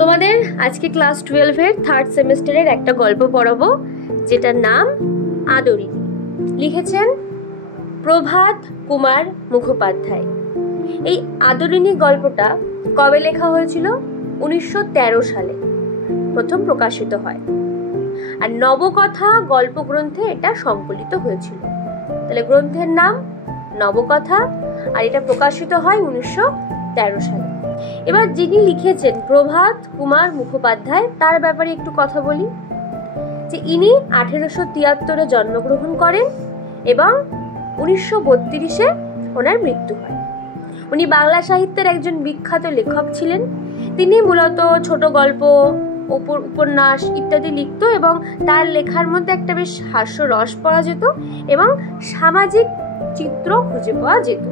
তোমাদের আজকে ক্লাস 12 এর 3rd সেমিস্টারের একটা গল্প পড়াবো, যেটার নাম আদরিনী। লিখেছেন প্রভাত কুমার মুখোপাধ্যায়। এই আদরিনী গল্পটা কবে লেখা হয়েছিল? 1913 সালে প্রথম প্রকাশিত হয়, আর নবকথা গল্প গ্রন্থে এটা সংকলিত হয়েছিল। তাহলে গ্রন্থের নাম নবকথা, আর এটা প্রকাশিত হয় 1913 সালে। এবার যিনি লিখেছেন প্রভাত কুমার মুখোপাধ্যায়, তার ব্যাপারে একটু কথা বলি। যে ইনি 1873-এ জন্মগ্রহণ করেন এবং 1932-এ ওনার মৃত্যু হয়। উনি বাংলা সাহিত্যের একজন বিখ্যাত লেখক ছিলেন। তিনি মূলত ছোট গল্প, উপন্যাস ইত্যাদি লিখত এবং তার লেখার মধ্যে একটা বেশ হাস্য রস পাওয়া যেত এবং সামাজিক চিত্র খুঁজে পাওয়া যেত।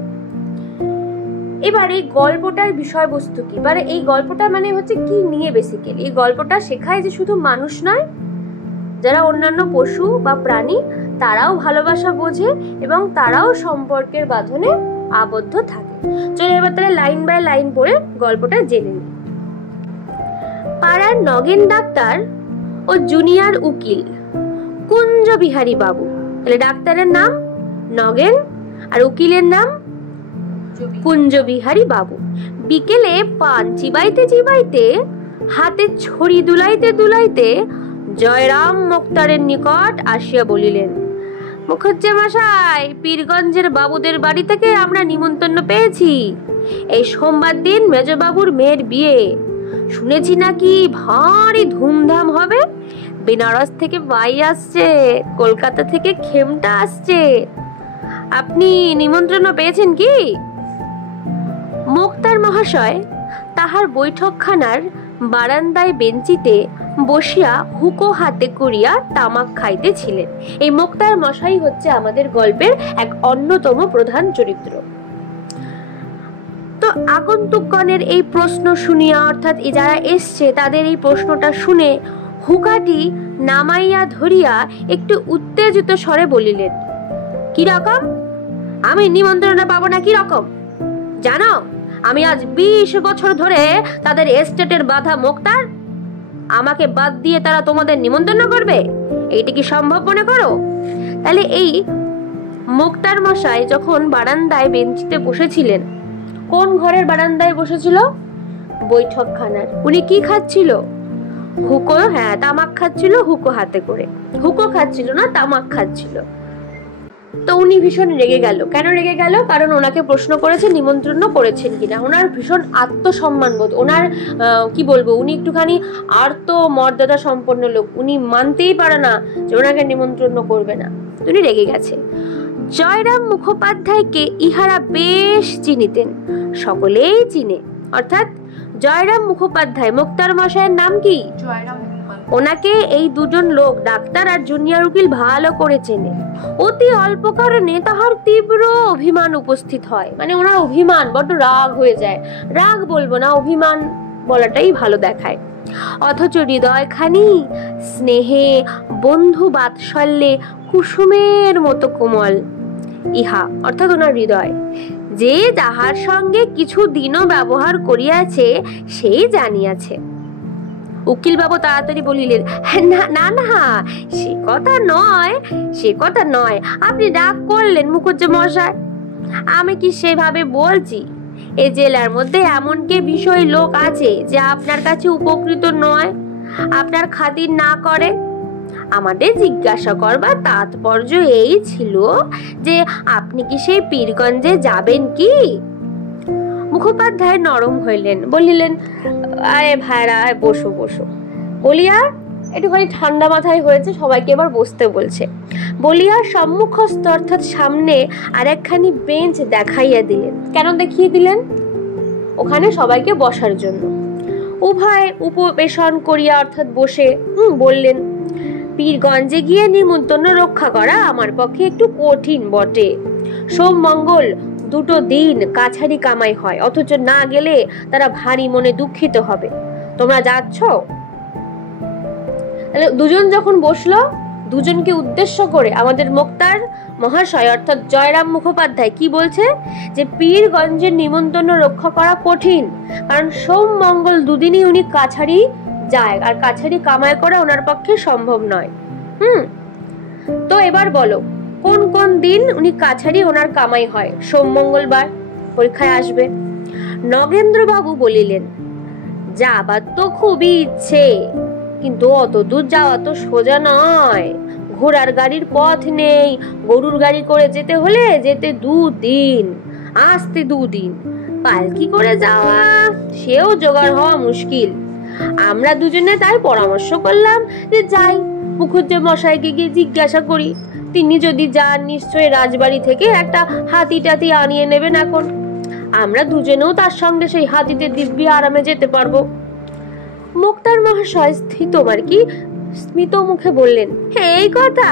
এবার এই গল্পটার বিষয়বস্তু কি, এবারে এই গল্পটা মানে হচ্ছে কি নিয়ে বেসিক্যালি এই গল্পটা শেখায় যে শুধু মানুষ নয়, যারা অন্যান্য পশু বা প্রাণী তারাও ভালোবাসা বোঝে এবং তারাও সম্পর্কের বাঁধনে আবদ্ধ থাকে। চলো এবার তাহলে লাইন বাই লাইন পড়ে গল্পটা জেনে নিই। পাড়ার নগেন ডাক্তার ও জুনিয়র উকিল কুঞ্জ বিহারী বাবু, তাহলে ডাক্তারের নাম নগেন আর উকিলের নাম কুঞ্জ বিহারী বাবু, বিকেলে পান চিবাইতে চিবাইতে হাতে ছড়ি দুলাইতে দুলাইতে জয়রাম মোক্তারের নিকট আসিয়া বলিলেন, মুখুজ্জেমশাই, পীরগঞ্জের বাবুদের বাড়ি থেকে আমরা নিমন্ত্রণ পেয়েছি। এই সোমবার দিন মেজবাবুর মেয়ের বিয়ে। শুনেছি নাকি ভারী ধুমধাম হবে। বেনারস থেকে বাই আসছে, কলকাতা থেকে খেমটা আসছে। আপনি নিমন্ত্রণ পেয়েছেন কি? মোক্তার মহাশয় তাহার বৈঠকখানার বারান্দায় বেঞ্চিতে বসিয়া হুকো হাতে করিয়া তামাক খাইতেছিলেন। এই মোক্তার মশাই হচ্ছে আমাদের গল্পের এক অন্যতম প্রধান চরিত্র। তো আগন্তুকগণের এই প্রশ্ন শুনিয়া, অর্থাৎ যারা এসছে তাদের এই প্রশ্নটা শুনে হুকাটি নামাইয়া ধরিয়া একটু উত্তেজিত স্বরে বলিলেন, কি রকম? আমি নিমন্ত্রণ পাবো না কি রকম? জানো, আমি আজ 20 বছর ধরে তাদের এস্টেটের বাধা মোক্তার, আমাকে বাদ দিয়ে তারা তোমাদের নিমন্ত্রণ করবে? এইটা কি সম্ভব মনে করো? তাহলে এই মোক্তার মশাই যখন বারান্দায় বেঞ্চিতে বসেছিলেন, কোন ঘরের বারান্দায় বসেছিল? বৈঠকখানার। উনি কি খাচ্ছিল? হুকো, হ্যাঁ তামাক খাচ্ছিল হুকো হাতে করে। হুকো খাচ্ছিল না, তামাক খাচ্ছিল। তো উনি ভীষণ রেগে গেল। কেন রেগে গেল? কারণ ওনাকে প্রশ্ন করেছে নিমন্ত্রণ করেছেন কিনা। ওনার ভীষণ আত্মসম্মান বোধ, ওনার কি বলবো, উনি একটুখানি আর্ত মর্যাদা সম্পন্ন লোক, উনি মানতেই পারে না যে ওনাকে নিমন্ত্রণ করবে না। উনি রেগে গেছে। জয়রাম মুখোপাধ্যায়কে ইহারা বেশ চিনিতেন, সকলেই চিনে। অর্থাৎ জয়রাম মুখোপাধ্যায়, মোক্তার মশাইয়ের নাম কি? জয়রাম। ওনাকে এই দুজন লোক, ডাক্তার আর জুনিয়র উকিল, ভালো করে চেনে। অতি অল্প কারণে তাহার তীব্র অভিমান উপস্থিত হয়। মানে ওনার অভিমান, বড্ড রাগ হয়ে যায়। রাগ বলবো না, অভিমান বলাটাই ভালো দেখায়। অথচ হৃদয়খানি স্নেহে বন্ধু বাৎসল্যে কুসুমের মতো কোমল। ইহা অর্থাৎ ওনার হৃদয়, যে যাহার সঙ্গে কিছু দিনও ব্যবহার করিয়াছে সেই জানিয়াছে। উকিল বাবু তাড়াতাড়ি বলিলেন, না না না, সে কথা নয়, সে কথা নয়। আপনি রাগ করলেন মুখুজ্জে মশাই, আমি কি সেভাবে বলছি? এ জেলার মধ্যে এমন কে বিষয় লোক আছে যে আপনার কাছে উপকৃত নয়, আপনার খাতির না করে? আমাদের জিজ্ঞাসা করবার তাৎপর্য এই ছিল যে আপনি কি সেই পীরগঞ্জে যাবেন কি? মুখোপাধ্যায় নরম হইলেন, বলিলেন, আরে ভাইরা বসো বসো বলিয়া, একটুখানি ঠান্ডা মাথায় হয়েছে, সবাইকে এবার বসতে বলছে বলিয়া সম্মুখস্থ অর্থাৎ সামনে আর একখানি বেঞ্চ দেখাইয়া দিলেন। কেন দেখিয়ে দিলেন? ওখানে সবাইকে বসার জন্য। উভয় উপবেশন করিয়া অর্থাৎ বসে বললেন, পীরগঞ্জে গিয়ে নিমন্ত্রণ রক্ষা করা আমার পক্ষে একটু কঠিন বটে। সোম মঙ্গল দুটো দিন কাছারি কামাই হয়, অথচ না গেলে তারা ভারী মনে দুঃখিত হবে। তোমরা যাচ্ছ? দুজন যখন বসলো, দুজনকে উদ্দেশ্য করে আমাদের মোক্তার মহাশয় অর্থাৎ জয়রাম মুখোপাধ্যায় কি বলছে যে পীরগঞ্জের নিমন্ত্রণ রক্ষা করা কঠিন, কারণ সোম মঙ্গল দুদিনই উনি কাছারি যায়, আর কাছারি কামাই করা ওনার পক্ষে সম্ভব নয়। তো এবার বলো কোন কোন দিন উনি কাছারি ওনার কামাই হয়? সোম মঙ্গলবার পরীক্ষায় আসবে। নগেন্দ্র বাবু বলিলেন, যাবার তো খুবই ইচ্ছে, কিন্তু অত দূর যাওয়া তো সোজা নয়, ঘোড়ার গাড়ির পথ নেই, গরুর গাড়ি করে যেতে হলে যেতে 2 দিন, আসতে 2 দিন, পালকি করে যাওয়া সেও জোগাড় হওয়া মুশকিল। আমরা দুজনে তাই পরামর্শ করলাম যে যাই, মুখুজ্জে মশাইকে গিয়ে জিজ্ঞাসা করি, তিনি যদি যান নিশ্চয়ই রাজবাড়ি থেকে একটা হাতি টাতি আনিয়ে নেবেন, এখন আমরা দুজনেও তার সঙ্গে সেই হাতিতে দিব্যি আরামে যেতে পারবো। মুক্তার মহাশয় স্মিত মুখে বললেন, এই কথা,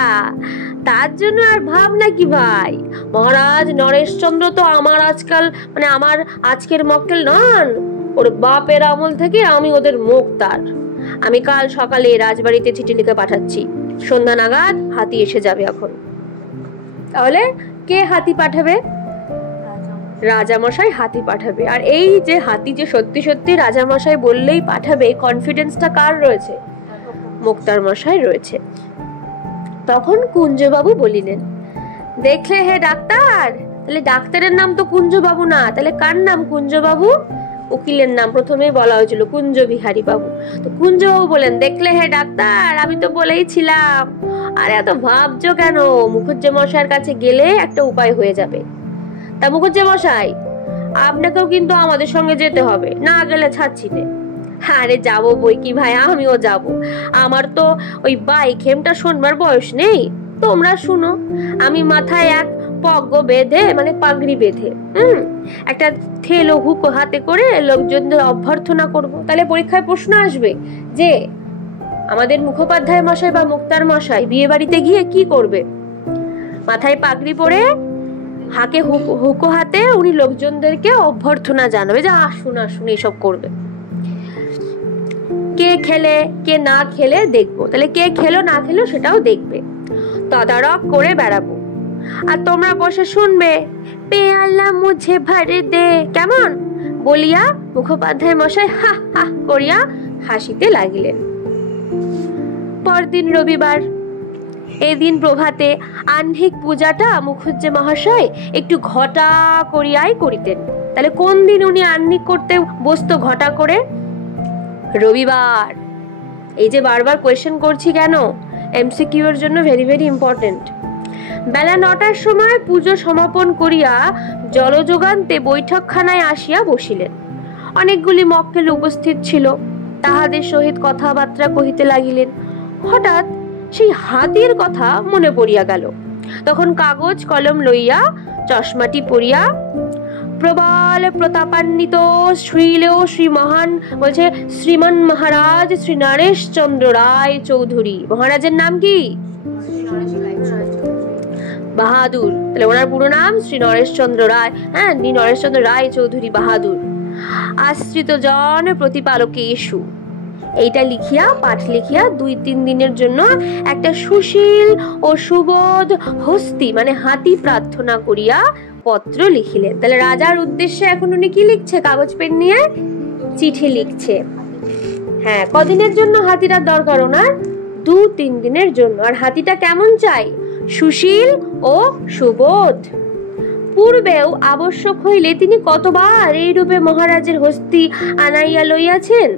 তার জন্য আর ভাব নাকি ভাই, মহারাজ নরেশচন্দ্র তো আমার আজকের মক্কেল নন, ওর বাপের আমল থেকে আমি ওদের মুক্তার। আমি কাল সকালে রাজবাড়িতে চিঠি লিখে পাঠাচ্ছি, সন্ধ্যা নাগাদ হাতি এসে যাবে। এখন তাহলে কে হাতি পাঠাবে? রাজামশাই হাতি পাঠাবে। আর এই যে হাতি যে সত্যি সত্যি রাজামশাই বললেই পাঠাবে, কনফিডেন্সটা কার রয়েছে? মুক্তার মশাই রয়েছে। তখন কুঞ্জবাবু বলিলেন, দেখলে হে ডাক্তার, তাহলে ডাক্তারের নাম তো কুঞ্জবাবু না, তাহলে কার নাম? কুঞ্জবাবু। উকিলের নাম প্রথমেই বলা হয়েছিল কুঞ্জ বিহারী বাবু। তো কুঞ্জবাবু বলেন, দেখলে হে ডাক্তার, আমি তো বলেই ছিলাম। আরে এত ভাবছো কেন? মুখুজ্জে মশাইয়ের কাছে গেলে একটা উপায় হয়ে যাবে। তা মুখুজ্জে মশাই, আপনাকেও কিন্তু আমাদের সঙ্গে যেতে হবে, না গেলে ছাড়ছি না। আরে যাবো বই কি ভাই, আমিও যাব। আমার তো ওই বাইখেমটা শোনবার বয়স নেই, তোমরা শুনো। আমি মাথায় এক পগ্গ বেঁধে, পাগড়ি বেঁধে, একটা থেলো হুকো হাতে করে লোকজনদের অভ্যর্থনা করব। তাহলে পরীক্ষায় প্রশ্ন আসবে যে আমাদের মুখোপাধ্যায় মশাই বা মুক্তার মশাই বিয়ে বাড়িতে গিয়ে কি করবে? মাথায় পাগড়ি পরে হাকে হুকো হাতে উনি লোকজনদেরকে অভ্যর্থনা জানাবে যে আসুন আসুন, এসব করবে। কে খেলে কে না খেলে দেখবো, তাহলে কে খেলো না খেলো সেটাও দেখবে, তদারক করে বেড়াবো। আর তোমরা বসে শুনবে, পেয়ালা মুঝে ভরে দে, কেমন বলিয়া মুখোপাধ্যায় মশাই হা হা করিয়া হাসিতে লাগিলেন। পরদিন রবিবার। এদিন প্রভাতে আহ্নিক পূজাটা মুখুজ্জে মহাশয় একটু ঘটা করিয়াই করিতেন। তাহলে কোন দিন উনি আহ্নিক করতে বসতো ঘটা করে? রবিবার। এই যে বারবার কোয়েশ্চেন করছি কেন, এমসিকিউ এর জন্য ভেরি ভেরি ইম্পর্টেন্ট। বেলা 9টার সময় পুজো সমাপন করিয়া জলযোগান্তে বৈঠকখানায় আসিয়া বসিলেন। অনেকগুলি মক্কেল উপস্থিত ছিল, তাহাদের সহিত কথাবার্তা কহিতে লাগিলেন। হঠাৎ সেই হাতির কথা মনে পড়িয়া গেল। তখন কাগজ কলম লইয়া, চশমাটি পরিয়া, প্রবল প্রতাপান্বিত শ্রীলেও শ্রীমান মহারাজ শ্রী নরেশচন্দ্র রায় চৌধুরী। মহারাজের নাম কি? বাহাদুর। তাহলে ওনার পুরো নাম শ্রী নরেশচন্দ্র রায়, নরেশচন্দ্র রায় চৌধুরী বাহাদুর। আশ্রিত জন প্রতিপালকেশু, এইটা লিখিয়া পাঠ লিখিয়া 2-3 দিনের জন্য একটা সুশীল ও সুবোধ হস্তি হাতি প্রার্থনা করিয়া পত্র লিখিলেন। তাহলে রাজার উদ্দেশ্যে এখন উনি কি লিখছে? কাগজ পেন নিয়ে চিঠি লিখছে। হ্যাঁ, কদিনের জন্য হাতিটার দরকার ওনার? 2-3 দিনের জন্য। আর হাতিটা কেমন চাই? সুশীল ও সুবোধ। পূর্বেও আবশ্যক হইলে তিনি কতবার এই রূপে মহারাজের হস্তি আনাইয়া লইয়াছেন।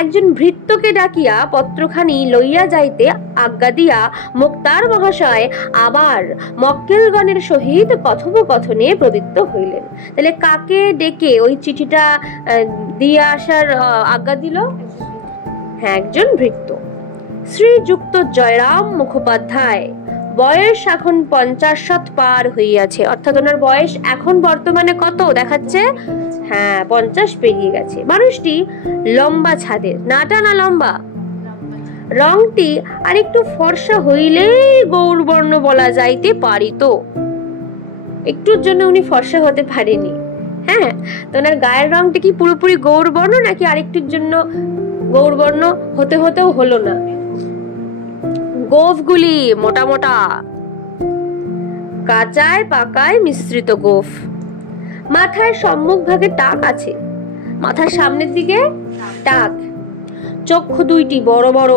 একজন ভৃত্যকে ডাকিয়া পত্রখানি লইয়া যাইতে আজ্ঞা দিয়া মুক্তার মহাশয় আবার মক্কেলগণের সহিত কথোপকথনে প্রবৃত্ত হইলেন। তাহলে কাকে ডেকে ওই চিঠিটা দিয়ে আসার আজ্ঞা দিল? হ্যাঁ, একজন ভৃত্য। শ্রীযুক্ত জয়রাম মুখোপাধ্যায়, বয়স এখন 50 পার হইয়াছে, অর্থাৎ ওনার বয়স এখন বর্তমানে কত দেখাচ্ছে? হ্যাঁ, 50 পেরিয়ে গেছে। মানুষটি লম্বা ছাদের, নাটা না লম্বা, রংটি আর একটু ফর্সা হইলেই গৌরবর্ণ বলা যাইতে পারিত। একটুর জন্য উনি ফর্সা হতে পারেনি। হ্যাঁ, তো ওনার গায়ের রংটা কি পুরোপুরি গৌরবর্ণ নাকি আরেকটুর জন্য গৌরবর্ণ হতেও হলো না? গোফগুলি মোটা মোটা, কাঁচায় পাকায় মিশ্রিত গোঁফ, মাথায় সম্মুখ ভাগে টাক আছে, মাথার সামনের দিকে টাক, চক্ষু দুইটি বড় বড়,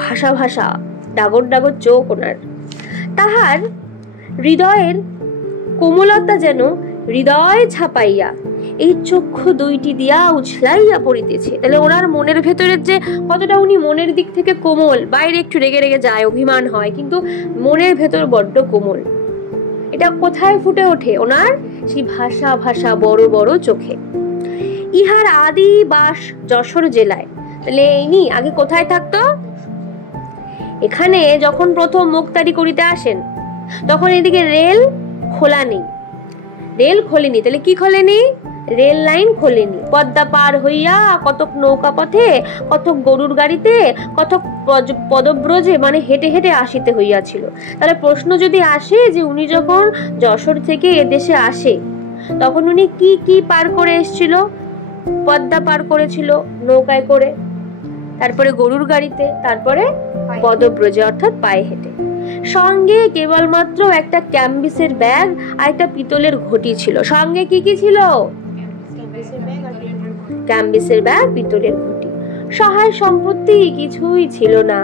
ভাসা ভাসা, ডাগর ডাগর চোখ ওনার। তাহার হৃদয়ের কোমলতা যেন হৃদয় ছাপাইয়া এই চক্ষু দুইটি দিয়া উছলাইয়া পড়িতেছে। তাহলে ওনার মনের ভেতরের যে কতটা উনি মনের দিক থেকে কোমল, বাইরে একটু রেগে রেগে যায়, অভিমান হয়, কিন্তু মনের ভেতর বড্ড কোমল। এটা কোথায় ফুটে ওঠে? ওনার সেই ভাষা ভাষা বড় বড় চোখে। ইহার আদি বাস যশোর জেলায়। তাহলে ইনি আগে কোথায় থাকতো? এখানে যখন প্রথম মুক্তারি করিতে আসেন তখন এদিকে রেল খোলা নেই, রেল খোলেনি। তাহলে কি খোলেনি? রেল লাইন খোলেনি। পদ্মা পার হইয়া কতক নৌকা পথে, কতক গরুর গাড়িতে, কতক পদব্রজে, মানে হেঁটে হেঁটে আসিতে হইয়াছিল। তাহলে প্রশ্ন যদি আসে যে উনি যখন যশোর থেকে এদেশে আসে তখন উনি কি কি পার করে এসেছিল? পদ্মা পার করেছিল নৌকায় করে, তারপরে গরুর গাড়িতে, তারপরে পদব্রজে অর্থাৎ পায়ে হেঁটে। সঙ্গে কেবলমাত্র একটা ক্যাম্বিসের ব্যাগ আর একটা পিতলের ঘটি ছিল। সঙ্গে কি কি ছিল? ক্যাম্বিসের ব্যাগ, পিতলের ঘটি। সহায় সম্পত্তি কিছুই ছিল না।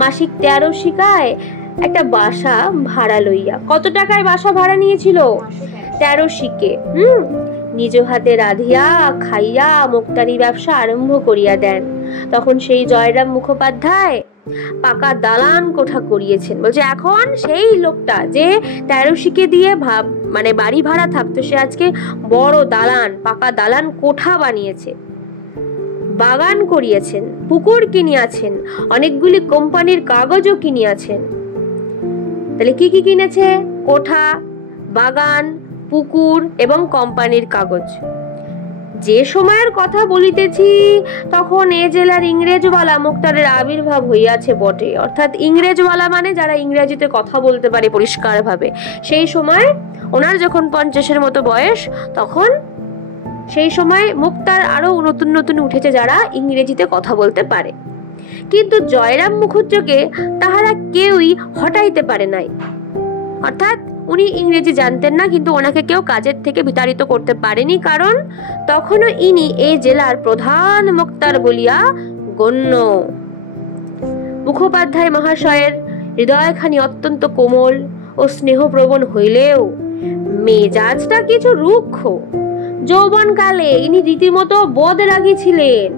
মাসিক 13 শিকায় একটা বাসা ভাড়া লইয়া। কত টাকায় বাসা ভাড়া নিয়েছিল? 13 শিকে। নিজ হাতে রাধিয়া খাইয়া মুক্তারি ব্যবসা আরম্ভ করিয়া দেন। তখন সেই জয়রাম মুখোপাধ্যায় পাকা দালান কোঠা করিয়েছেন। বলছে এখন সেই লোকটা যে 13 শিকে দিয়ে মানে বাড়ি ভাড়া থাকতো, সে আজকে বড় দালান, পাকা দালান কোঠা বানিয়েছে, বাগান করিয়েছেন, পুকুর কিনিয়াছেন, অনেকগুলি কোম্পানির কাগজও কিনিয়াছেন। তাহলে কি কি কিনেছে? কোঠা, বাগান, পুকুর এবং কোম্পানির কাগজ। যে সময়ের কথা বলিতেছি তখন এ জেলার ইংরেজওয়ালা মুক্তারের আবির্ভাব হইয়াছে বটে। অর্থাৎ ইংরেজওয়ালা মানে যারা ইংরেজিতে কথা বলতে পারে পরিষ্কার ভাবে। সেই সময় ওনার যখন 50-এর মতো বয়স, তখন সেই সময় মুক্তার আরো নতুন নতুন উঠেছে যারা ইংরেজিতে কথা বলতে পারে। কিন্তু জয়রাম মুখুজ্জকে তাহারা কেউই হটাইতে পারে নাই। অর্থাৎ উনি ইংরেজি জানতেন না, কিন্তু ওনাকে কেউ কাজের থেকে বিতাড়িত করতে পারেনি, কারণ তখনও ইনি এই জেলার প্রধান মুক্তার বলিয়া গণ্য। মুখোপাধ্যায় মহাশয়ের হৃদয়খানি অত্যন্ত কোমল ও স্নেহপ্রবণ হইলেও মেজাজটা কিছু রুক্ষ। যৌবনকালে ইনি রীতিমতো বদরাগী ছিলেন।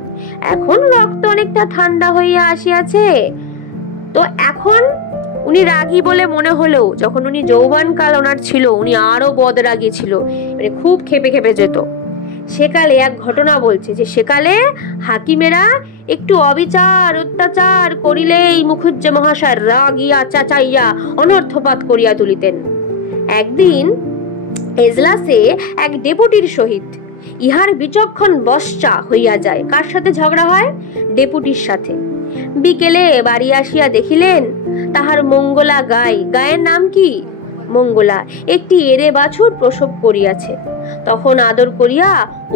এখন রক্ত অনেকটা ঠান্ডা হইয়া আসিয়াছে, তো এখন উনি রাগী বলে মনে হলেও যখন উনি যৌবনকাল ওনার ছিল উনি আরো বদরাগী ছিল, মানে খুব খেপে খেপে যেত। সেকালে এক ঘটনা বলছে যে সেকালে হাকিমেরা একটু অবিচার অত্যাচার করিলেই মুখুজ্জে মহাশয় রাগিয়া চাচাইয়া অনর্থপাত করিয়া তুলিতেন। একদিন এজলাসে এক ডেপুটির সহিত ইহার বিচক্ষণ বশ্চা হইয়া যায়। কার সাথে ঝগড়া হয়? ডেপুটির সাথে। বিকেলে বাড়ি আসিয়া দেখিলেন তাহার মঙ্গলা গায়ের নাম কি? মঙ্গলা একটি এরে বাছুর প্রসব করিয়াছে। তখন আদর করিয়া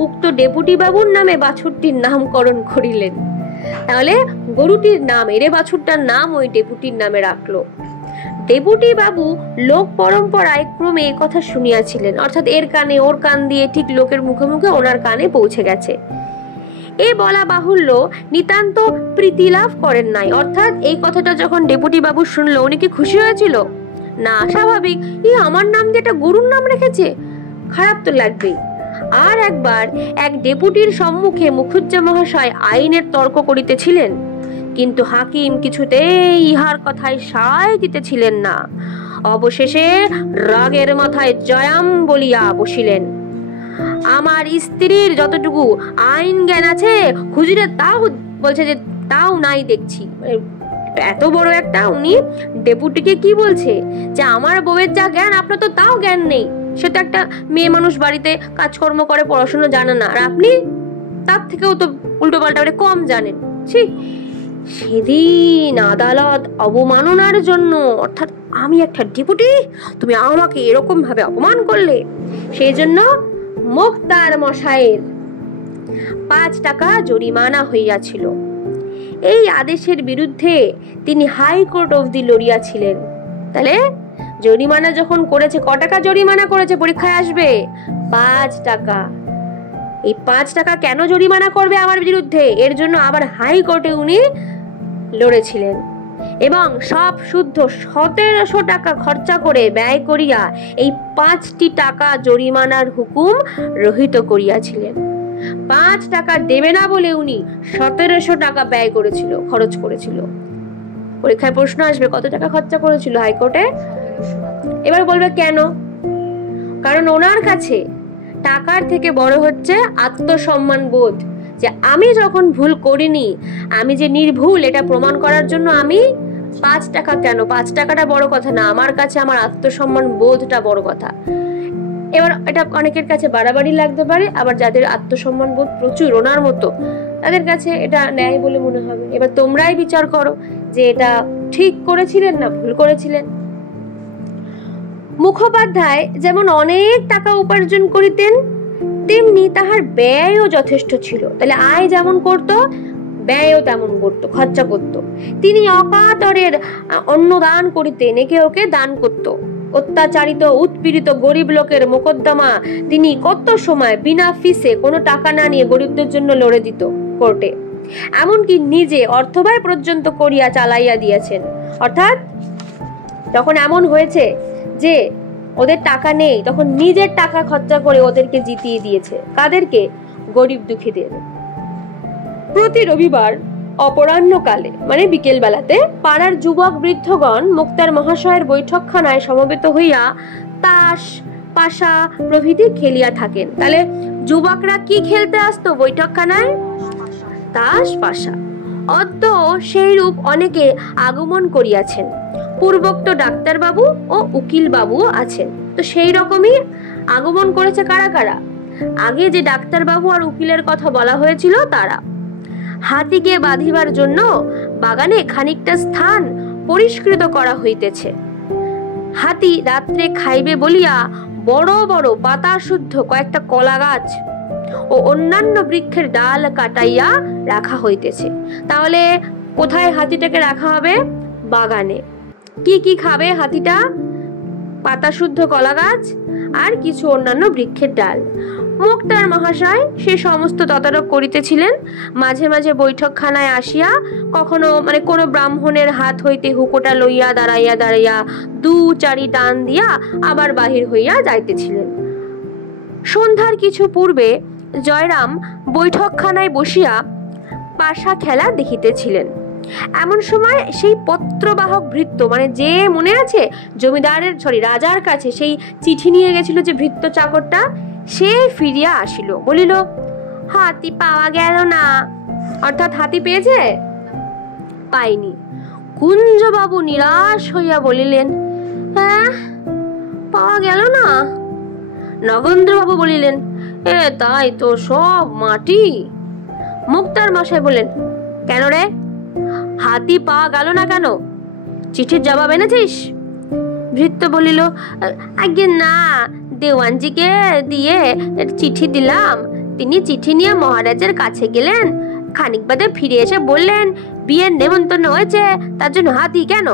উক্ত ডেপুটি বাবুর নামে বাছুরটির নামকরণ করিলেন। তাহলে গরুটির নাম, এরে বাছুরটার নাম ওই ডেপুটির নামে রাখলো। ডেপুটি বাবু লোক পরম্পরায় ক্রমে এ কথা শুনিয়াছিলেন, অর্থাৎ এর কানে ওর কান দিয়ে ঠিক লোকের মুখে মুখে ওনার কানে পৌঁছে গেছে। এ বলা বাহুল্য নিতান্ত প্রীতি লাভ করেন নাই। অর্থাৎ এই কথাটা যখন ডেপুটি বাবু শুনলো, উনি কি খুশি হয়েছিল? না, স্বাভাবিক, আমার নাম দিয়ে একটা গরুর নাম রেখেছে, খারাপ তো লাগবেই। আর একবার এক ডেপুটির সম্মুখে মুখুজ্জে মহাশয় আইনের তর্ক করিতেছিলেন, কিন্তু হাকিম কিছুতেই ইহার কথায় সায় দিতেছিলেন না। অবশেষে রাগের মাথায় জয়াম বলিয়া বসিলেন, আমার স্ত্রীর যতটুকু আইন জ্ঞান আছে হুজুরে তাও বলছে যে তাও নাই দেখছি। এত বড় একটা উনি ডেপুটিকে কি বলছে যে আমার বউয়ের যা জ্ঞান আপনার তো তাও জ্ঞান নেই। সে তো একটা মেয়ে মানুষ, বাড়িতে কাজকর্ম করে, পড়াশোনা জানে না, আর আপনি তার থেকেও তো উল্টো পাল্টা কম জানেন। সেদিন আদালত অবমাননার জন্য, অর্থাৎ আমি একটা ডেপুটি, তুমি আমাকে এরকম ভাবে অপমান করলে, সেই জন্য মুক্তার মশাইয়ের 5 টাকা জরিমানা হইয়াছিল। এই আদেশের বিরুদ্ধে তিনি হাইকোর্ট অবধি লড়িয়াছিলেন। তাহলে জরিমানা যখন করেছে, ক টাকা জরিমানা করেছে পরীক্ষায় আসবে? 5 টাকা। এই 5 টাকা কেন জরিমানা করবে আমার বিরুদ্ধে, এর জন্য আবার হাইকোর্টে উনি লড়েছিলেন এবং সব শুদ্ধ 1700 টাকা খরচা করে ব্যয় করিয়া এই 5টি টাকা জরিমানার হুকুম রহিত করিয়াছিলেন। 5 টাকা দেবে না বলে উনি 1700 টাকা ব্যয় করেছিল, খরচ করেছিল। পরীক্ষায় প্রশ্ন আসবে কত টাকা খরচা করেছিল হাইকোর্টে? এবার বলবে কেন? কারণ ওনার কাছে টাকার থেকে বড় হচ্ছে আত্মসম্মান বোধ, যে আমি যখন ভুল করিনি, আমি যে নির্ভুল এটা প্রমাণ করার জন্য আমি 5 টাকা কেন, 5 টাকাটা বড় কথা না, আমার কাছে আমার আত্মসম্মান বোধটা বড় কথা। এবার এটা অনেকের কাছে বাড়াবাড়ি লাগতে পারে, আবার যাদের আত্মসম্মান বোধ প্রচুর ওনার মতো তাদের কাছে এটা ন্যায় বলে মনে হবে। এবার তোমরাই বিচার করো যে এটা ঠিক করেছিলেন না ভুল করেছিলেন। মুখোপাধ্যায় যেমন অনেক টাকা উপার্জন করিতেন, তেমনি তাহার ব্যয়ও যথেষ্ট ছিল। তাহলে আয় যেমন করত, ব্যয়ও তেমন করত, খরচা করত। তিনি অকাতরের অন্নদান করিতেন, একে ওকে দান করত। অত্যাচারিত উৎপীড়িত গরিব লোকের মোকদ্দমা তিনি কত সময় বিনা ফিসে কোনো টাকা না নিয়ে গরিবদের জন্য লড়ে দিত কোর্টে। এমনকি নিজে অর্থব্যয় পর্যন্ত করিয়া চালাইয়া দিয়েছেন। অর্থাৎ যখন এমন হয়েছে যে ওদের টাকা নেই, তখন নিজের টাকা খরচা করে ওদেরকে জিতিয়ে দিয়েছে। কাদেরকে? গরিব দুঃখীদের। প্রতি রবিবার অপরাহ্নকালে মানে বিকেল বেলাতে পাড়ার যুবক বৃদ্ধগণ মুক্তার মহাশয়ের বৈঠকখানায় সমবেত হইয়া তাস পাশা প্রভৃতি খেলিয়া থাকেন। তাহলে যুবকরা কি খেলতে আসতো বৈঠকখানায়? তাস পাশা। অদ্য সেইরূপ অনেকে আগমন করিয়াছেন। পূর্বোক্ত ডাক্তারবাবু ও উকিল বাবু আছেন। তো সেই রকমই আগমন করেছে কারা কারা? আগে যে ডাক্তারবাবু আর উকিলের কথা বলা হয়েছিল তারা। হাতিকে বাঁধিবার জন্য বাগানে খানিকটা স্থান পরিষ্কৃত করা হইতেছে। হাতি রাত্রে খাইবে বলিয়া বড় বড় পাতা শুদ্ধ কয়েকটা কলা গাছ ও অন্যান্য বৃক্ষের ডাল কাটাইয়া রাখা হইতেছে। তাহলে কোথায় হাতিটাকে রাখা হবে? বাগানে। কি কি খাবে হাতিটা? পাতা শুদ্ধ কলা গাছ আর কিছু অন্যান্য বৃক্ষের ডাল। মুক্তার মহাশয় সে সমস্ত তদারক করিতেছিলেন। মাঝে মাঝে বৈঠকখানায় আসিয়া কখনো কোনো ব্রাহ্মণের হাত হইতে হুকোটা লইয়া দাঁড়াইয়া দাঁড়াইয়া 2-4 টান দিয়া আবার বাহির হইয়া যাইতেছিলেন। সন্ধ্যার কিছু পূর্বে জয়রাম বৈঠকখানায় বসিয়া পাশা খেলা দেখিতেছিলেন। এমন সময় সেই পত্রবাহক ভৃত্য, যে মনে আছে জমিদারের রাজার কাছে সেই চিঠি নিয়ে গেছিল যে ভৃত্য চাকরটা, সে ফিরিয়া আসিল। বলিল, হাতি পাওয়া গেল না। অর্থাৎ হাতি পেয়েছে? পাইনি। কুঞ্জবাবু নিরাশ হইয়া বলিলেন, হ্যাঁ, পাওয়া গেল না। নগেন্দ্রবাবু বলিলেন, তাই তো, সব মাটি। মুক্তার মশাই বললেন, কেন রে, হাতি পাওয়া গেল না কেন? চিঠির জবাব এনেছিস? ভৃত্য বলিল, আগে না, দেওয়ানজিকে দিয়ে চিঠি দিলাম। তিনি চিঠি নিয়ে মহারাজের কাছে গেলেন। খানিক বাদে ফিরে এসে বললেন, বিয়ের নেমন্তন্ন হয়েছে, তার জন্য হাতি কেন,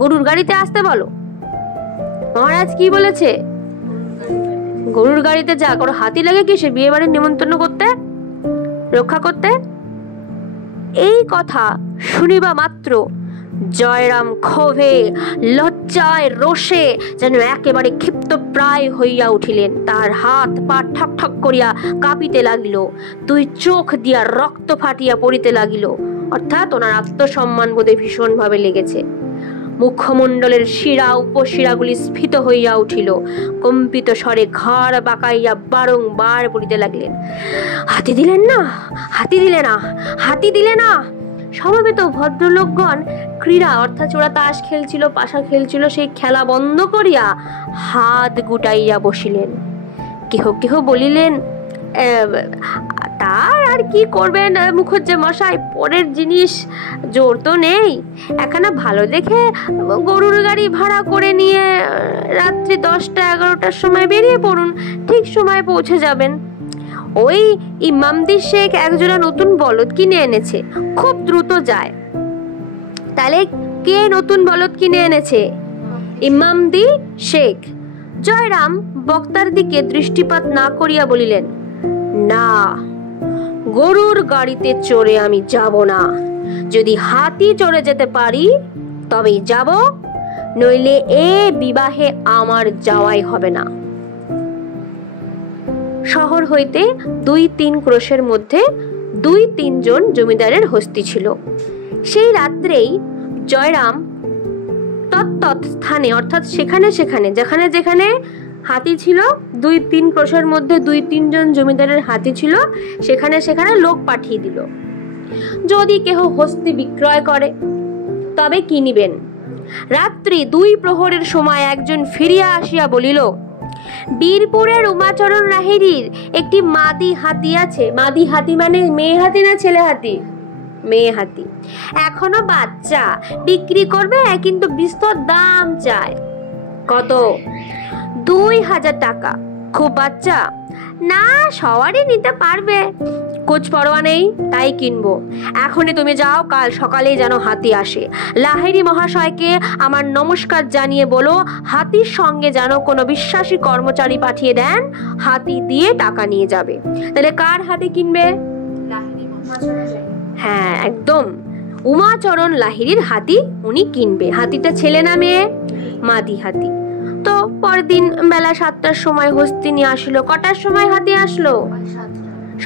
গরুর গাড়িতে আসতে বলো। মহারাজ কি বলেছে? গরুর গাড়িতে যা করো, হাতি লাগে কি সে বিয়ে বাড়ির নেমন্তন্ন করতে, রক্ষা করতে? এই কথা শুনিবা মাত্র জয়রাম ক্ষোভে লজ্জায় রোষে যেন একেবারে ক্ষিপ্ত প্রায় হইয়া উঠিলেন। তার হাত পা ঠক ঠক করিয়া কাঁপিতে লাগিল, 2 চোখ দিয়া রক্ত ফাটিয়া পড়িতে লাগিল। অর্থাৎ ওনার আত্মসম্মান বোধে ভীষণ ভাবে লেগেছে। মুখমণ্ডলের শিরা উপশিরাগুলি স্ফীত হইয়া উঠিল। কম্পিত স্বরে ঘাড় বাঁকাইয়া বারংবার বলিতে লাগলেন, হাতি দিলেন না, হাতি দিলে না, হাতি দিলে না। সমবেত ভদ্রলোকগণ ক্রীড়া অর্থাৎ ওরা তাস খেলছিল, পাশা খেলছিল, সেই খেলা বন্ধ করিয়া হাত গুটাইয়া বসিলেন। কেহ কেহ বলিলেন, তার আর কি করবেন মুখুজ্জে মশাই, পরের জিনিস জোর তো নেই। একখানা ভালো দেখে গরুর গাড়ি ভাড়া করে নিয়ে রাত্রি 10টা-11টার সময় বেরিয়ে পড়ুন, ঠিক সময় পৌঁছে যাবেন। ওই ইমামদি শেখ একজোড়া নতুন বলদ কিনে এনেছে, খুব দ্রুত যায়। তাহলে কে নতুন বলদ কিনে এনেছে? ইমামদি শেখ। জয়রাম বক্তার দিকে দৃষ্টিপাত না করিয়া বলিলেন, না, গরুর গাড়িতে চড়ে আমি যাব না। যদি হাতি চড়ে যেতে পারি তবেই যাব, নইলে এ বিবাহে আমার যাওয়াই হবে না। শহর হইতে 2-3 ক্রোশের মধ্যে 2-3 জন জমিদারের হস্তি ছিল। সেই রাত্রেই জয়রাম তৎ স্থানে অর্থাৎ সেখানে সেখানে যেখানে যেখানে হাতি ছিল, 2-3 ক্রোশের মধ্যে 2-3 জন জমিদারের হাতি ছিল, সেখানে সেখানে লোক পাঠিয়ে দিল। যদি কেহ হস্তি বিক্রয় করে তবে কিনিবেন। রাত্রি 2 প্রহরের সময় একজন ফিরিয়া আসিয়া বলিল, বীরপুরের উমাচরণ লাহিড়ীর একটি মাদি হাতি আছে। মাদি হাতি মানে মেয়ে হাতি না ছেলে হাতি? মেয়ে হাতি, এখনো বাচ্চা, বিক্রি করবে, কিন্তু বিস্তর দাম চায়। কত? 2000 টাকা। খুব বাচ্চা? না, সবারই নিতে পারবে। কোচ পরোয়া নেই, তাই কিনবো। এখনই তুমি যাও, কাল সকালেই যেন হাতি আসে। লাহিড়ী মহাশয়কে আমার নমস্কার জানিয়ে বলো, হাতির সঙ্গে যেন কোনো বিশ্বাসী কর্মচারী পাঠিয়ে দেন, হাতি দিয়ে টাকা নিয়ে যাবে। তাহলে কার হাতি কিনবে? হ্যাঁ, একদম উমাচরণ লাহিড়ীর হাতি উনি কিনবে। হাতিটা ছেলে না মেয়ে? মাদি হাতি। তো পরের দিন বেলা 7টার সময় হস্তি নিয়ে আসলো। কটার সময় হাতি আসলো?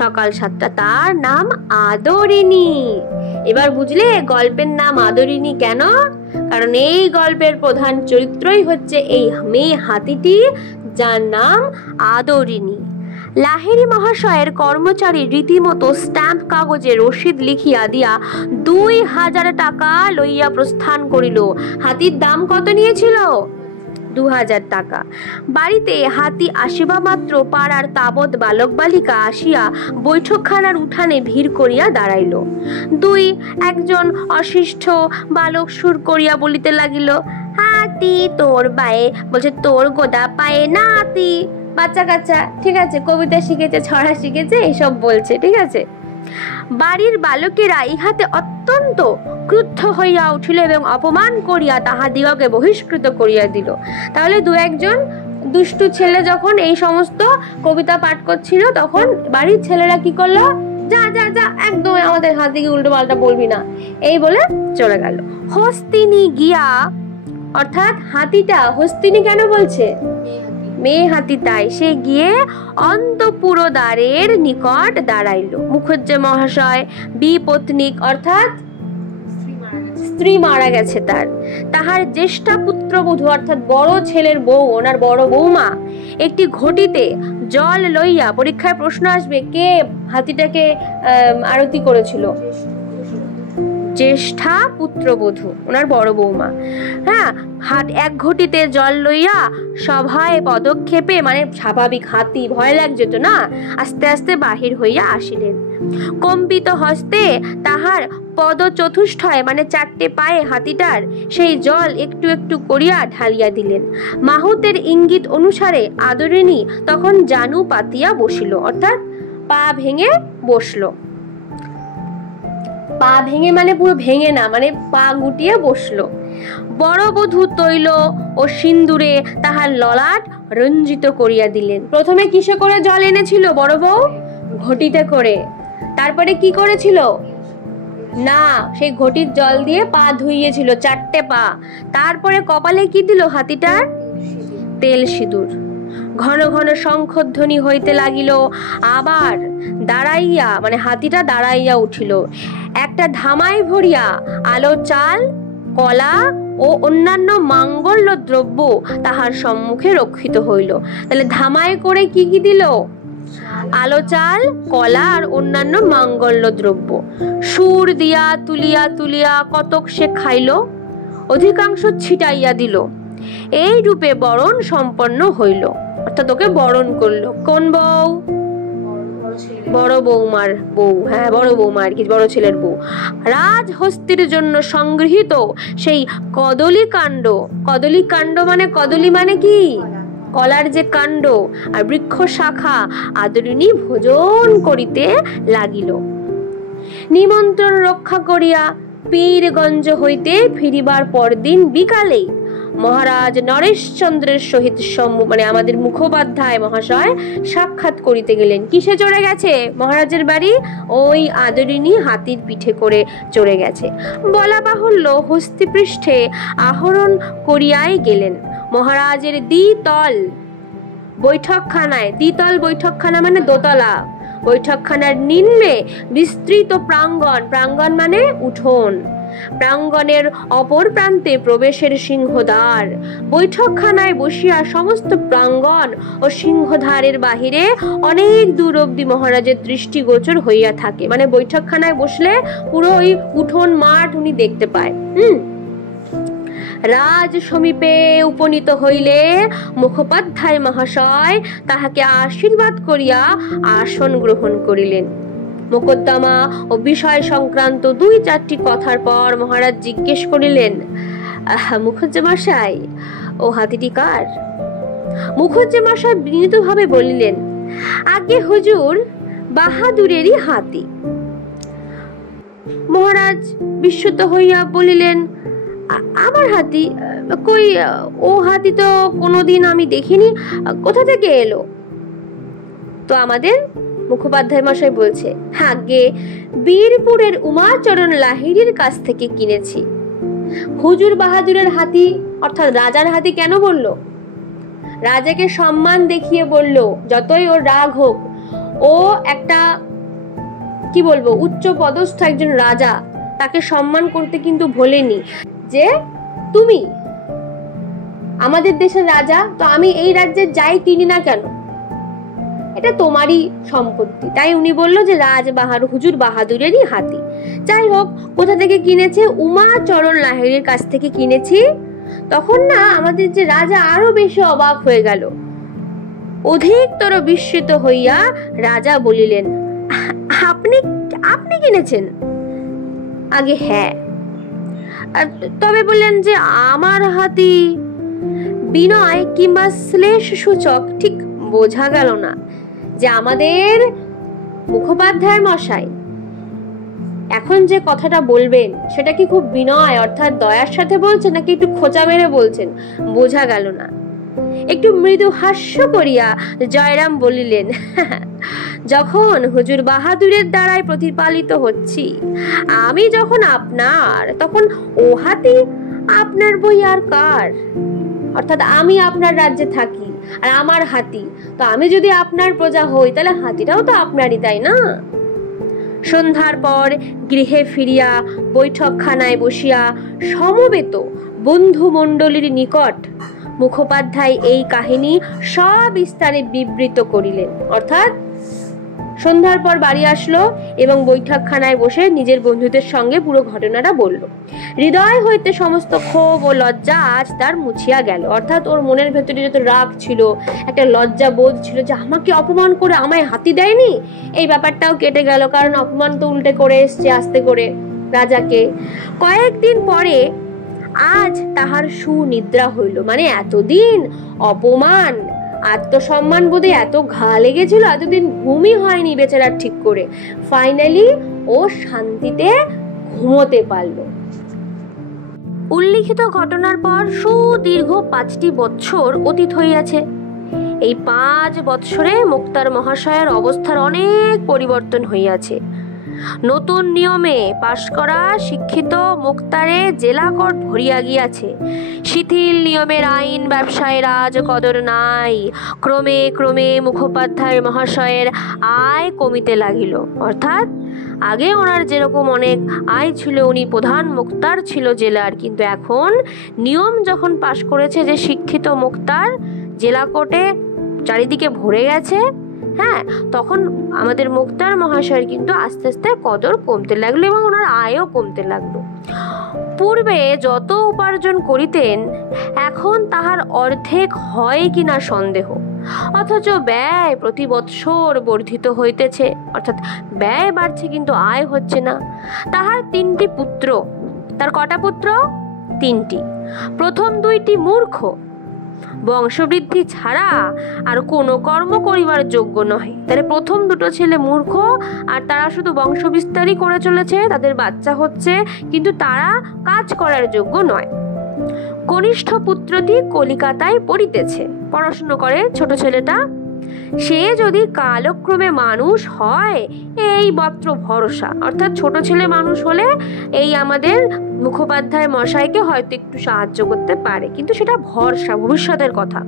সকাল 7টা। তার নাম আদরিনী। এবার বুঝলে গল্পের নাম আদরিনী কেন? কারণ এই গল্পের প্রধান চরিত্রই হচ্ছে এই মেয়ে হাতিটি, যার নাম আদরিনী। লাহিড়ী মহাশয়ের কর্মচারী রীতিমতো স্ট্যাম্প কাগজে রসিদ লিখিয়া দিয়া 2000 টাকা লইয়া প্রস্থান করিল। হাতির দাম কত নিয়েছিল? 2000 টাকা। বাড়িতে হাতি আসিবা মাত্র পাড়ার তাবৎ বালক বালিকা আসিয়া বৈঠকখানার উঠানে ভিড় করিয়া দাঁড়াইল। একজন অশিষ্ট বালক সুর করিয়া বলিতে লাগিল, হাতি তোর বায়ে, বলছে তোর গোদা পায়ে নাতি। বাচ্চা কাচ্চা, ঠিক আছে, কবিতা শিখেছে, ছড়া শিখেছে, এইসব বলছে, ঠিক আছে। বাড়ির বালকেরা ইহাতে অত্যন্ত ক্রুদ্ধ হইয়া উঠিল এবং অপমান করিয়া তাহাদিগকে বহিষ্কৃত করিয়া দিল। তাহলে 2-1 দুষ্টু ছেলে যখন এই সমস্ত কবিতা পাঠ করছিল, তখন বাড়ির ছেলেরা কি করলো? যা যা যা, একদম আমাদের হাতিকে উল্টো পাল্টা বলবি না, এই বলে চলে গেল। হস্তিনী গিয়া, অর্থাৎ হাতিটা হস্তিনী কেন বলছে? মেয়ে হাতি, তাই সে গিয়ে অন্তঃপুরদ্বারের নিকট দাঁড়াইল। মুখুজ্জে মহাশয় বিপত্নিক, অর্থাৎ স্ত্রী মারা গেছে তার, তাহার জ্যেষ্ঠা পুত্রবধূ অর্থাৎ বড় ছেলের বউ, ওনার বড় বৌমা একটি ঘটিতে জল লইয়া, পরীক্ষায় প্রশ্ন আসবে কে হাতিটাকে আরতি করেছিল? জ্যেষ্ঠা পুত্রবধূ, ওনার বড় বৌমা। হ্যাঁ, এক ঘটিতে জল লইয়া সভায় পদক্ষেপে, মানে স্বাভাবিক হাতি ভয় লাগযেত না, আস্তে আস্তে বাহির হইয়া আসিলেন। কম্পিত হস্তে তাহার পদ চতুষ্টয়, মানে 4টে পায়ে হাতিটার সেই জল একটু একটু করিয়া ঢালিয়া দিলেন। মাহুতের ইঙ্গিত অনুসারে আদরিনী তখন জানু পাতিয়া বসিল, অর্থাৎ পা ভেঙে বসলো। পা ভেঙে মানে পুরো ভেঙে না, মানে পা গুটিয়ে বসলো। বড় বধূ তৈল ও সিন্দুরে তাহার ললাট রঞ্জিত করিয়া দিলেন। প্রথমে কিসে করে জল এনেছিল বড় বউ? ঘটিতে করে। তারপরে কি করেছিল? না, সেই ঘটির জল দিয়ে পা ধুইয়েছিল, 4টে পা। তারপরে কপালে কি দিল হাতিটার? তেল সিঁদুর। ঘন ঘন শঙ্খধ্বনি হইতে লাগিল। আবার দাঁড়াইয়া, মানে হাতিটা দাঁড়াইয়া উঠিল। একটা ধামাই ভরিয়া আলো, চাল, কলা ও অন্যান্য মাঙ্গল্য দ্রব্য তাহার সম্মুখে রক্ষিত হইল। তাহলে ধামাই করে কি কি দিল? আলো, চাল, কলা আর অন্যান্য মাঙ্গল্য দ্রব্য। সুর দিয়া তুলিয়া তুলিয়া কতক সে খাইল, অধিকাংশ ছিটাইয়া দিল। এই রূপে বরণ সম্পন্ন হইল, অর্থাৎ ওকে বরণ করলো। কোন বউ? বড় বৌমার বউ। হ্যাঁ, বড় বৌমা আর কি, বড় ছেলের বউ। রাজহস্তির জন্য সংগৃহীত সেই কদলী কাণ্ড, কদলী কাণ্ড মানে, কদলী মানে কি? কলার যে কাণ্ড, আর বৃক্ষ শাখা আদরিনী ভোজন করিতে লাগিল। নিমন্ত্রণ রক্ষা করিয়া পীরগঞ্জ হইতে ফিরিবার পরদিন বিকালে মহারাজ নরেশচন্দ্রের সহিত আমাদের মুখোপাধ্যায় মহাশয় সাক্ষাৎ করিতে গেলেন। কিসে চড়ে গেছে মহারাজের বাড়ি? ওই আদরিনী হাতির পিঠে করে চড়ে গেছে। বলা বাহুল্য হস্তিপৃষ্ঠে আহরণ করিয়াই গেলেন। মহারাজের দ্বিতল বৈঠকখানা মানে দোতলা, বৈঠকখানার নিম্নে বিস্তৃত প্রাঙ্গণ, প্রাঙ্গণ মানে উঠোন, প্রাঙ্গণের অপর প্রান্তে প্রবেশের সিংহদ্বার। বৈঠকখানায় বসিয়া সমস্ত প্রাঙ্গণ ও সিংহদ্বারের বাহিরে অনেক দূর অব্দি মহারাজের দৃষ্টিগোচর হইয়া থাকে। মানে বৈঠকখানায় বসলে পুরো ওই উঠোন মাঠ উনি দেখতে পায়। রাজ সমীপে উপনীত হইলে মুখোপাধ্যায় মহাশয় তাহাকে আশীর্বাদ করিয়া আসন গ্রহণ করিলেন। মোকদ্দমা ও বিষয় সংক্রান্ত 2-4টি কথার পর মহারাজ জিজ্ঞেস করিলেন, মুখুজ্জেমশাই, ও হাতিটি কার? মুখুজ্জেমশাই বিনীতভাবে বলিলেন, আগে হুজুর বাহাদুরেরই হাতি। মহারাজ বিস্মিত হইয়া বলিলেন, আমার হাতি? কই, ও হাতি তো কোনোদিন আমি দেখিনি, কোথা থেকে এলো? তো আমাদের মুখোপাধ্যায় মশাই বলছে, আগে বীরপুরের উমাচরণ লাহিড়ীর কাছ থেকে কিনেছি। হুজুর বাহাদুরের হাতি অর্থাৎ রাজার হাতি কেন বলল? রাজাকে সম্মান দেখিয়ে বলল, যতই ওর রাগ হোক, ও একটা কি বলবো উচ্চ পদস্থ একজন রাজা, তাকে সম্মান করতে কিন্তু ভোলেনি যে তুমি আমাদের দেশের রাজা, তো আমি এই রাজ্যের যাই কিনি না কেন, এটা তোমারই সম্পত্তি। তাই উনি বললো যে হুজুর বাহাদুরেরই হাতি। যাই হোক, কোথা থেকে কিনেছে? উমাচরণ লাহিড়ীর কাছ থেকে কিনেছি। তখন না আমাদের যে রাজা আরো বেশি অবাক হয়ে গেল। অধিকতর বিস্মিত হইয়া রাজা বলিলেন, আপনি কিনেছেন? আগে হ্যাঁ। তবে বললেন যে আমার হাতি। বিনয় কিংবা শ্লেষ সূচক ঠিক বোঝা গেল না যে আমাদের মুখোপাধ্যায় মশাই এখন যে কথাটা বলবেন সেটা কি খুব বিনয় অর্থাৎ দয়ার সাথে বলছেন নাকি একটু খোঁচা মেরে বলছেন, বোঝা গেল না। একটু মৃদু হাস্য করিয়া জয়রাম বলিলেন, যখন হুজুর বাহাদুরের দ্বারাই প্রতিপালিত হচ্ছি, আমি যখন আপনার, তখন ও হাতি আপনার বই আর কার? অর্থাৎ আমি আপনার রাজ্যে থাকি আর আমার হাতি, তো আমি যদি আপনার প্রজা হই তাহলে হাতিটাও তো আপনারই, তাই না? সন্ধ্যার পর গৃহে ফিরিয়া বৈঠকখানায় বসিয়া সমবেত বন্ধু মণ্ডলীর নিকট মুখোপাধ্যায় এই কাহিনী সবিস্তারে বিবৃত করিলেন। অর্থাৎ সন্ধ্যার পর বাড়ি আসলো এবং বৈঠকখানায় বসে নিজের বন্ধুদের সঙ্গে পুরো ঘটনাটা বলল। হৃদয় হইতে সমস্ত ক্ষোভ ও লজ্জা আজ তার মুছিয়া গেল। অর্থাৎ ওর মনের ভেতরে যত রাগ ছিল, একটা লজ্জা বোধ ছিল যে আমাকে অপমান করে আমায় হাতি দেয়নি, এই ব্যাপারটাও কেটে গেল। কারণ অপমান তো উল্টে করে এসছে আস্তে করে রাজাকে। কয়েকদিন পরে আজ তাহার সুনিদ্রা হইল। মানে এতদিন অপমান, আত্মসম্মান বোধে এত ঘা লেগেছিল, এতদিন ঘুমই হয়নি বেচারার ঠিক করে। ফাইনালি ও শান্তিতে ঘুমোতে পারল। উল্লিখিত ঘটনার পর সুদীর্ঘ 5টি বৎসর অতীত হইয়াছে। এই 5 বৎসরে মুক্তার মহাশয়ের অবস্থার অনেক পরিবর্তন হইয়াছে। নতুন নিয়মে পাশ করা শিক্ষিত মুক্তারে জেলা কোর্ট ভরিয়া গিয়াছে। শিথিল নিয়মের আইন ব্যবসায় রাজ কদর নাই। ক্রমে ক্রমে মুখোপাধ্যায় মহাশয়ের আয় কমিতে লাগিল। অর্থাৎ আগে ওনার যেরকম অনেক আয় ছিল, উনি প্রধান মুক্তার ছিল জেলার, কিন্তু এখন নিয়ম যখন পাশ করেছে যে শিক্ষিত মুক্তার জেলা কোর্টে চারিদিকে ভরে গেছে, হ্যাঁ, তখন আমাদের মুক্তার মহাশয়ের কিন্তু আস্তে আস্তে কদর কমতে লাগলো এবং ওনার আয়ও কমতে লাগলো। পূর্বে যত উপার্জন করিতেন এখন তাহার অর্ধেক হয় কিনা সন্দেহ। অথচ ব্যয় প্রতি বৎসর বর্ধিত হইতেছে। অর্থাৎ ব্যয় বাড়ছে কিন্তু আয় হচ্ছে না। তাহার 3টি পুত্র। তার কটা পুত্র? 3টি। প্রথম 2টি মূর্খ, বংশবৃদ্ধি ছাড়া আর কোনো কর্ম করিবার যোগ্য নয়। তাহলে প্রথম 2টো ছেলে মূর্খ, আর তারা শুধু বংশবিস্তারই করে চলেছে, তাদের বাচ্চা হচ্ছে কিন্তু তারা কাজ করার যোগ্য নয়। কনিষ্ঠ পুত্রটি কলিকাতায় পড়িতেছে, পড়াশুনো করে ছোট ছেলেটা। সে যদি কালক্রমে মানুষ হয় এই মাত্র ভরসা, অর্থাৎ ছোট ছেলে মানুষ হলে এই আমাদের মুখোপাধ্যায় মশাইকে হয়তো একটু সাহায্য করতে পারে, কিন্তু সেটা ভরসা, ভবিষ্যতের কথা।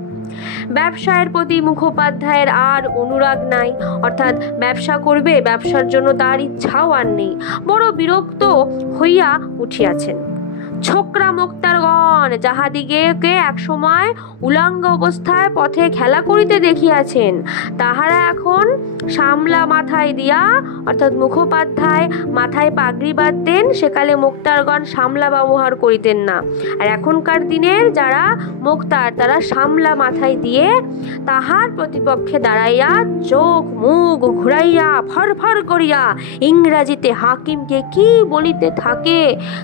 ব্যবসায়ের প্রতি মুখোপাধ্যায়ের আর অনুরাগ নাই, অর্থাৎ ব্যবসা করবে, ব্যবসার জন্য তার ইচ্ছাও আর নেই, বড় বিরক্ত হইয়া উঠিয়াছেন। ছোকরা মোক্তারগণ যাহাদিগকে একসময় উলঙ্গ অবস্থায় পথে খেলা করিতে দেখিয়াছেন, তাহারা এখন সামলা মাথায় দিয়া, অর্থাৎ মুখোপাধ্যায় মাথায় পাগড়ি বাঁধতেন, সেকালে মোক্তারগণ সামলা ব্যবহার করিতেন না। আর এখনকার দিনের যারা মোক্তার তারা সামলা মাথায় দিয়ে তাহার প্রতিপক্ষে দাঁড়াইয়া চোখ মুখ ঘুরাইয়া ফরফর করিয়া ইংরাজিতে হাকিমকে কি বলিতে থাকে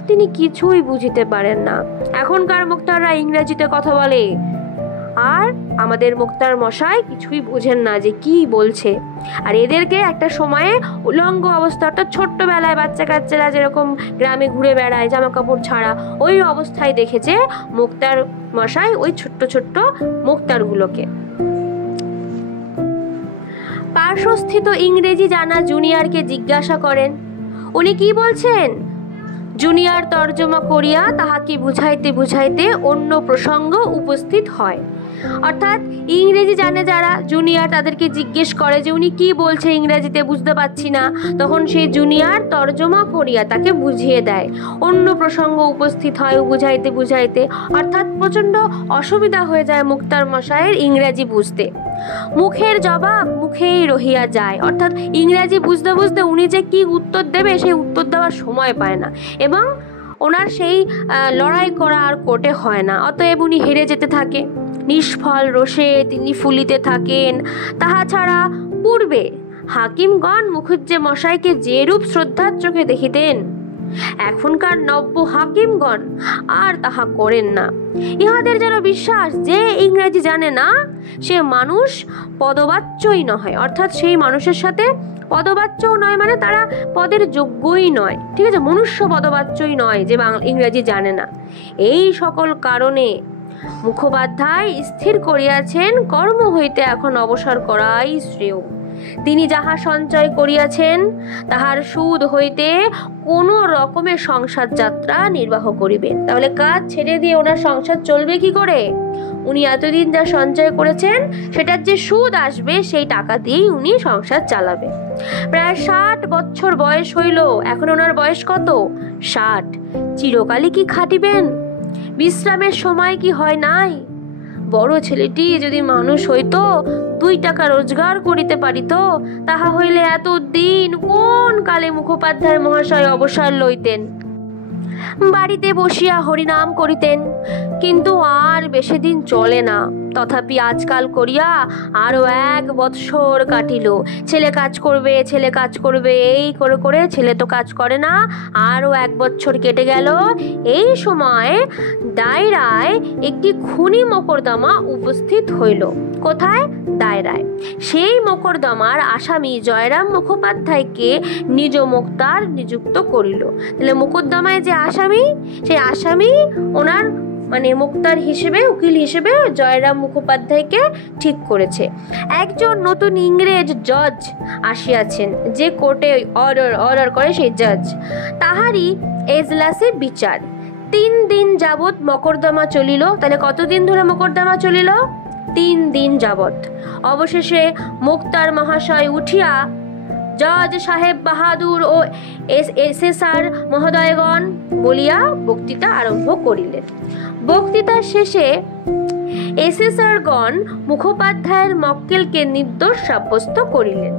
তিনি কিছুই বুঝিতে পারেন না। এখনকার মুক্তাররা ইংরেজিতে কথা বলে, আর আমাদের মুক্তার মশাই কিছুই বোঝেন না যে কি বলছে। আর এদেরকে একটা সময়ে উলঙ্গ অবস্থা, অর্থাৎ ছোট্টবেলায় বাচ্চা কাচ্চারা যেরকম গ্রামে ঘুরে বেড়ায় জামা কাপড় ছাড়া, ওই অবস্থায় দেখেছে মুক্তার মশাই ওই ছোট্ট ছোট্ট মুক্তারগুলোকে। পার্শ্বস্থিত ইংরেজি জানা জুনিয়রকে জিজ্ঞাসা করেন, উনি কি বলছেন? জুনিয়র তর্জমা করিয়া তাহাকে বুঝাইতে বুঝাইতে অন্য প্রসঙ্গ উপস্থিত হয়। অর্থাৎ ইংরেজি জানে যারা, জুনিয়র তাদেরকে জিজ্ঞেস করে যে উনি কি বলছে ইংরেজিতে, বুঝতে পারছি না। তখন সেই জুনিয়র তর্জমা করিয়া তাকে বুঝিয়ে দেয়, অন্য প্রসঙ্গ উপস্থিত হয় বুঝাইতে বুঝাইতে। অর্থাৎ প্রচণ্ড অসুবিধা হয়ে যায় মুক্তার মশাইয়ের ইংরেজি বুঝতে। মুখের জবাব মুখেই রহিয়া যায়, অর্থাৎ ইংরেজি বুঝতে বুঝতে উনি যে কি উত্তর দেবে সেই উত্তর দেওয়ার সময় পায় না, এবং ওনার সেই লড়াই করা আর কোর্টে হয় না। অতএব উনি হেরে যেতে থাকে। নিষ্ফল রোষে তিনি ফুলিতে থাকেন। তাহা ছাড়া পূর্বে হাকিমগণ মুখুজ্জে মশাইকে যেরূপ শ্রদ্ধার চোখে দেখিতেন, এখনকার নব্য হাকিমগণ আর তাহা করেন না। ইহাদের যেন বিশ্বাস যে ইংরেজি জানে না সে মানুষ পদবাচ্যই নয়, অর্থাৎ সেই মানুষের সাথে পদবাচ্যও নয়, মানে তারা পদের যোগ্যই নয়, ঠিক আছে, মনুষ্য পদবাচ্যই নয় যে ইংরেজি জানে না। এই সকল কারণে মুখোপাধ্যায় স্থির করিয়াছেন কর্ম হইতে এখন অবসর করাই শ্রেয়। তিনি যাহা সঞ্চয় করিয়াছেন তাহার সুদ হইতে কোনো রকমের সংসার যাত্রা নির্বাহ করিবেন। তাহলে কাজ ছেড়ে দিয়ে ওনার সংসার চলবে কি করে? উনি এতদিন যা সঞ্চয় করেছেন সেটার যে সুদ আসবে সেই টাকা দিয়েই উনি সংসার চালাবে। প্রায় 60 বছর বয়স হইল, এখন ওনার বয়স কত? 60। চিরকালই কি খাটিবেন? বিশ্রামের সময় কি হয় নাই? বড় ছেলেটি যদি মানুষ হইতো, 2 টাকা রোজগার করিতে পারিত, তাহা হইলে এত দিন কোন কালে মুখোপাধ্যায় মহাশয় অবসর লইতেন, বাড়িতে বসিয়া হরিনাম করিতেন। কিন্তু আর বেশি দিন চলে না। তথাপি আজকাল করিয়া আরো 1 বৎসর কাটিল। ছেলে কাজ করবে, ছেলে কাজ করবে, এই করে করে ছেলে তো কাজ করে না। আরো 1 বৎসর কেটে গেল। এই সময় দায়রায় একটি খুনি মোকদ্দমা উপস্থিত হইল। কোথায়? দায়রায়। সেই মোকদ্দমার আসামি জয়রাম মুখোপাধ্যায়কে নিজ মোক্তার নিযুক্ত করিল। তাহলে মোকদ্দমায় যে আসামি, সেই আসামি ওনার মানে মুক্তার হিসেবে, উকিল হিসেবে জয়রাম মুখোপাধ্যায়কে ঠিক করেছে। একজন নতুন ইংরেজ জজ আসিয়াছেন, যে কোর্টে অর্ডার করে সেই জজ। তাহারই এজলাসে বিচার। 3 দিন যাবৎ মোকদ্দমা চলিল। তাহলে কতদিন ধরে মোকদ্দমা চলিল? 3 দিন যাবৎ। অবশেষে মুক্তার মহাশয় উঠিয়া জজ সাহেব বাহাদুর ও এসএসআর মহোদয়গণ বলিয়া বক্তৃতা আরম্ভ করিলেন। বক্তৃতার শেষে এসএসআরগণ মুখোপাধ্যায়ের মক্কেলকে নির্দোষ সাব্যস্ত করিলেন।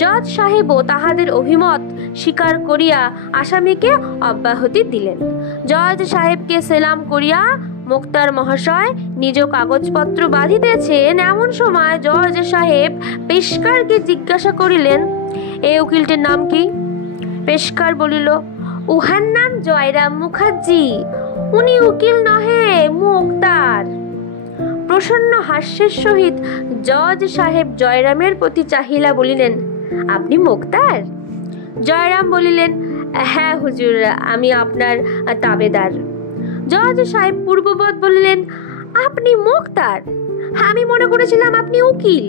জজ সাহেবও তাহাদের অভিমত স্বীকার করিয়া আসামিকে অব্যাহতি দিলেন। জজ সাহেবকে সেলাম করিয়া মুক্তার মহাশয় নিজ কাগজপত্র বাঁধিতেছেন, এমন সময় জজ সাহেব পেশকারকে জিজ্ঞাসা করিলেন, এই উকিলটির নাম কি? পেশকার বলিল, উহার নাম জয়রাম মুখার্জি। উনি উকিল নহে, মুক্তার। প্রসন্ন হাস্যের সহিত জজ সাহেব জয়রামের প্রতি চাহিলা বলিলেন, আপনি মুক্তার? জয়রাম বলিলেন, হ্যাঁ হুজুর, আমি আপনার তাবেদার। জজ সাহেব পূর্ববৎ বললেন, আপনি মোক্তার? আমি মনে করেছিলাম আপনি উকিল।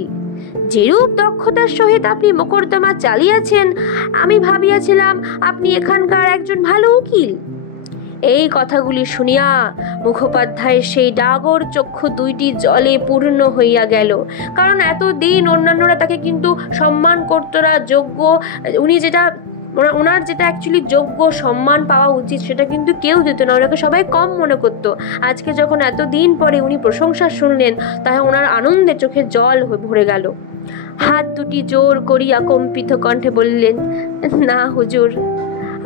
যেরূপ দক্ষতার সহিত আপনি মোকদ্দমা চালিয়েছেন, আমি ভাবিয়াছিলাম আপনি এখানকার একজন ভালো উকিল। এই কথাগুলি শুনিয়া মুখোপাধ্যায়ের সেই ডাগর চক্ষু দুইটি জলে পূর্ণ হইয়া গেল। কারণ এতদিন অন্যান্যরা তাকে কিন্তু সম্মান করতো না, যোগ্য, উনি যেটা ওনার যেটা অ্যাকচুয়ালি যোগ্য সম্মান পাওয়া উচিত সেটা কিন্তু কেউ দিত না, ওনাকে সবাই কম মনে করতো। আজকে যখন এতদিন পরে উনি প্রশংসা শুনলেন, তাহলে ওনার আনন্দে চোখে জল ভরে গেল। হাত দুটি জোর করিয়া কম্পিত কণ্ঠে বললেন, না হুজুর,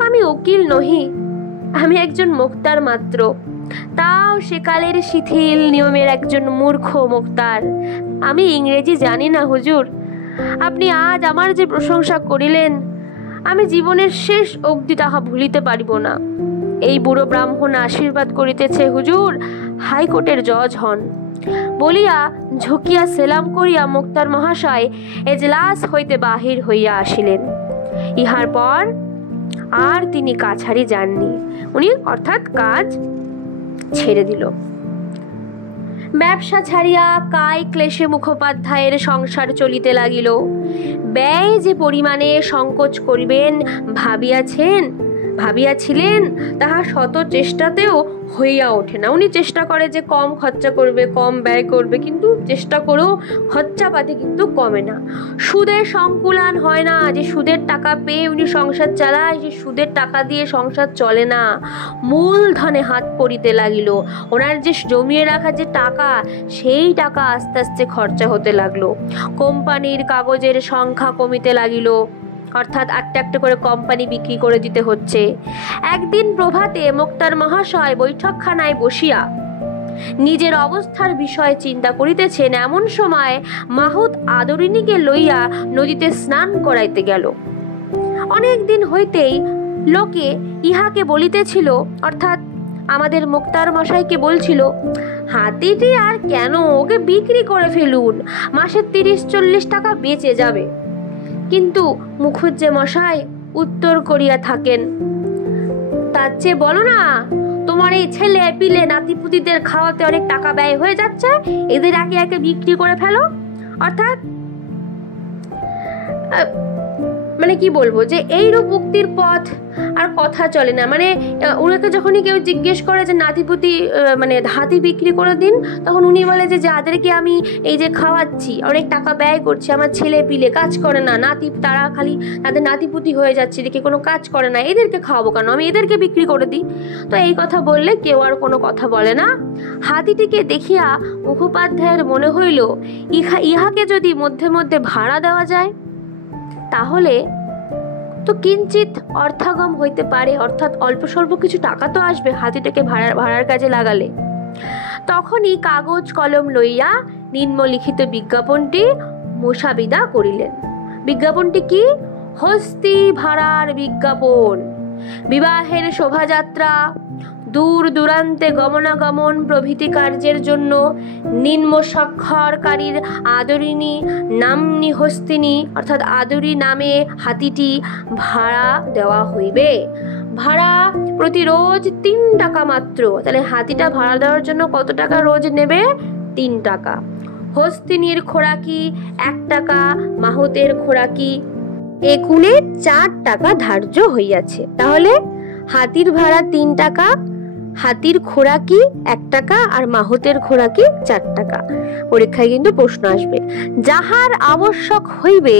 আমি উকিল নহি, আমি একজন মোক্তার মাত্র, তাও সেকালের শিথিল নিয়মের একজন মূর্খ মোক্তার। আমি ইংরেজি জানি না হুজুর। আপনি আজ আমার যে প্রশংসা করিলেন, আমি জীবনের শেষ অবধি তাহা ভুলিতে পারিব না। এই বুড়ো ব্রাহ্মণ আশীর্বাদ করিতেছে হুজুর হাইকোর্টের জজ হন। বলিয়া ঝুঁকিয়া সেলাম করিয়া মোক্তার মহাশয় এজলাস হইতে বাহির হইয়া আসিলেন। ইহার পর আর তিনি কাছারি যাননি। উনি অর্থাৎ কাজ ছেড়ে দিল। ব্যবসা ছাড়িয়া কায় ক্লেশে মুখোপাধ্যায়ের সংসার চলিতে লাগিল। ব্যয় যে পরিমাণে সংকোচ করিবেন ভাবিয়াছিলেন, তাহা শত চেষ্টাতেও হইয়া ওঠে না। উনি চেষ্টা করে যে কম খরচা করবে, কম ব্যয় করবে, কিন্তু চেষ্টা করেও খরচাপাতি কিন্তু কমে না। সুদের সংকুলান হয় না, যে সুদের টাকা পেয়ে উনি সংসার চালায়, যে সুদের টাকা দিয়ে সংসার চলে না। মূলধনে হাত পড়িতে লাগিল। ওনার যে জমিয়ে রাখা যে টাকা, সেই টাকা আস্তে আস্তে খরচা হতে লাগলো। কোম্পানির কাগজের সংখ্যা কমিতে লাগিল, অর্থাৎ একটা একটা করে কোম্পানি বিক্রি করে দিতে হচ্ছে। একদিন প্রভাতে মোক্তার মহাশয় বৈঠকখানায় বসিয়া নিজের অবস্থার বিষয়ে চিন্তা করিতেছেন, এমন সময় মাহুত আদরিণীকে লইয়া নদীতে স্নান করাইতে গেল। অনেক দিন হইতেই লোকে ইহাকে বলিতেছিল, অর্থাৎ আমাদের মোক্তার মশাইকে বলছিল, হাতিটি আর কেন, ওকে বিক্রি করে ফেলুন, মাসে 30-40 টাকা বেঁচে যাবে। কিন্তু মুখুজ্জে মশাই উত্তর করিয়া থাকেন, তার চেয়ে বলো না, তোমার এই ছেলে পিলে নাতিপুতিদের খাওয়াতে অনেক টাকা ব্যয় হয়ে যাচ্ছে, এদের একে একে বিক্রি করে ফেলো। অর্থাৎ মানে কি বলবো, যে এইরূপ উক্তির পথ আর কথা চলে না। মানে ওনাকে যখনই কেউ জিজ্ঞেস করে যে নাতিপুতি মানে হাতি বিক্রি করে দিন, তখন উনি বলে যে যাদেরকে আমি এই যে খাওয়াচ্ছি, অনেক টাকা ব্যয় করছি, আমার ছেলে পিলে কাজ করে না, তারা খালি তাদের নাতিপুতি হয়ে যাচ্ছে, দেখে কোনো কাজ করে না, এদেরকে খাওয়াবো কেন, আমি এদেরকে বিক্রি করে দিই। তো এই কথা বললে কেউ আর কোনো কথা বলে না। হাতিটিকে দেখিয়া মুখোপাধ্যায়ের মনে হইল, ইহাকে যদি মধ্যে মধ্যে ভাড়া দেওয়া যায় তাহলে তো কিঞ্চিত অর্থাগম হইতে পারে, অর্থাৎ অল্প স্বল্প কিছু টাকা তো আসবে হাতিটাকে ভাড়ার কাজে লাগালে। তখনই কাগজ কলম লইয়া নিম্নলিখিত বিজ্ঞাপনটি মোসাবিদা করিলেন। বিজ্ঞাপনটি কি? হস্তি ভাড়ার বিজ্ঞাপন। বিবাহের শোভাযাত্রা, দূর দূরান্তে গমনাগমন প্রভৃতি কার্যের জন্য নিম্ন স্বাক্ষরকারীর আদরিণী নাম্নী হস্তিনী, অর্থাৎ আদরি নামে হাতিটি ভাড়া দেওয়া হইবে। ভাড়া প্রতি রোজ 3 টাকা মাত্র। তাহলে হাতিটা ভাড়া দেওয়ার জন্য কত টাকা রোজ নেবে? 3 টাকা। হস্তিনীর খোরাকি 1 টাকা, মাহুতের খোরাকি একুলে 4 টাকা ধার্য হইয়াছে। তাহলে হাতির ভাড়া 3 টাকা, হাতির খোরাকি 1 টাকা, আর মাহুতের খোরাকি 4 টাকা। পরীক্ষায় কিন্তু প্রশ্ন আসবে। যাহার আবশ্যক হইবে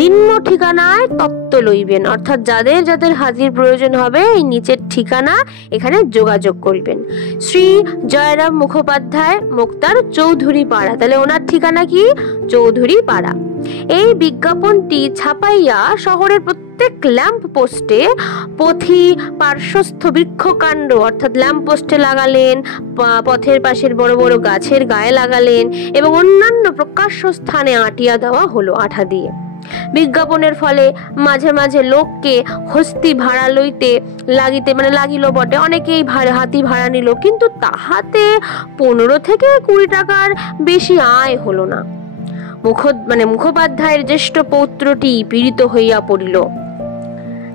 নিম্ন ঠিকানায় তত্ত্ব লইবেন, অর্থাৎ যাদের যাদের হাতির প্রয়োজন হবে এই নিচের ঠিকানা এখানে যোগাযোগ করবেন। শ্রী জয়রাম মুখোপাধ্যায়, মোক্তার, চৌধুরী পাড়া। তাহলে ওনার ঠিকানা কি? চৌধুরী পাড়া। এই বিজ্ঞাপনটি ছাপাইয়া শহরের প্রত্যেক ল্যাম্প পোস্টে, পথি পার্শ্বস্থ বৃক্ষকাণ্ড, অর্থাৎ ল্যাম্প পোস্টে লাগালেন, পথের পাশের বড় বড় গাছের গায়ে লাগালেন, এবং অন্যান্য প্রকাশ্য স্থানে আঁটিয়া দেওয়া হলো আঠা দিয়ে। বিজ্ঞাপনের ফলে মাঝে মাঝে লোককে হস্তি ভাড়া লইতে লাগিল বটে। অনেকেই হাতি ভাড়া নিল, কিন্তু তাহাতে 15 থেকে 20 টাকার বেশি আয় হলো না। মুখোপাধ্যায়ের জ্যেষ্ঠ পৌত্রটি পীড়িত হইয়া পড়িল।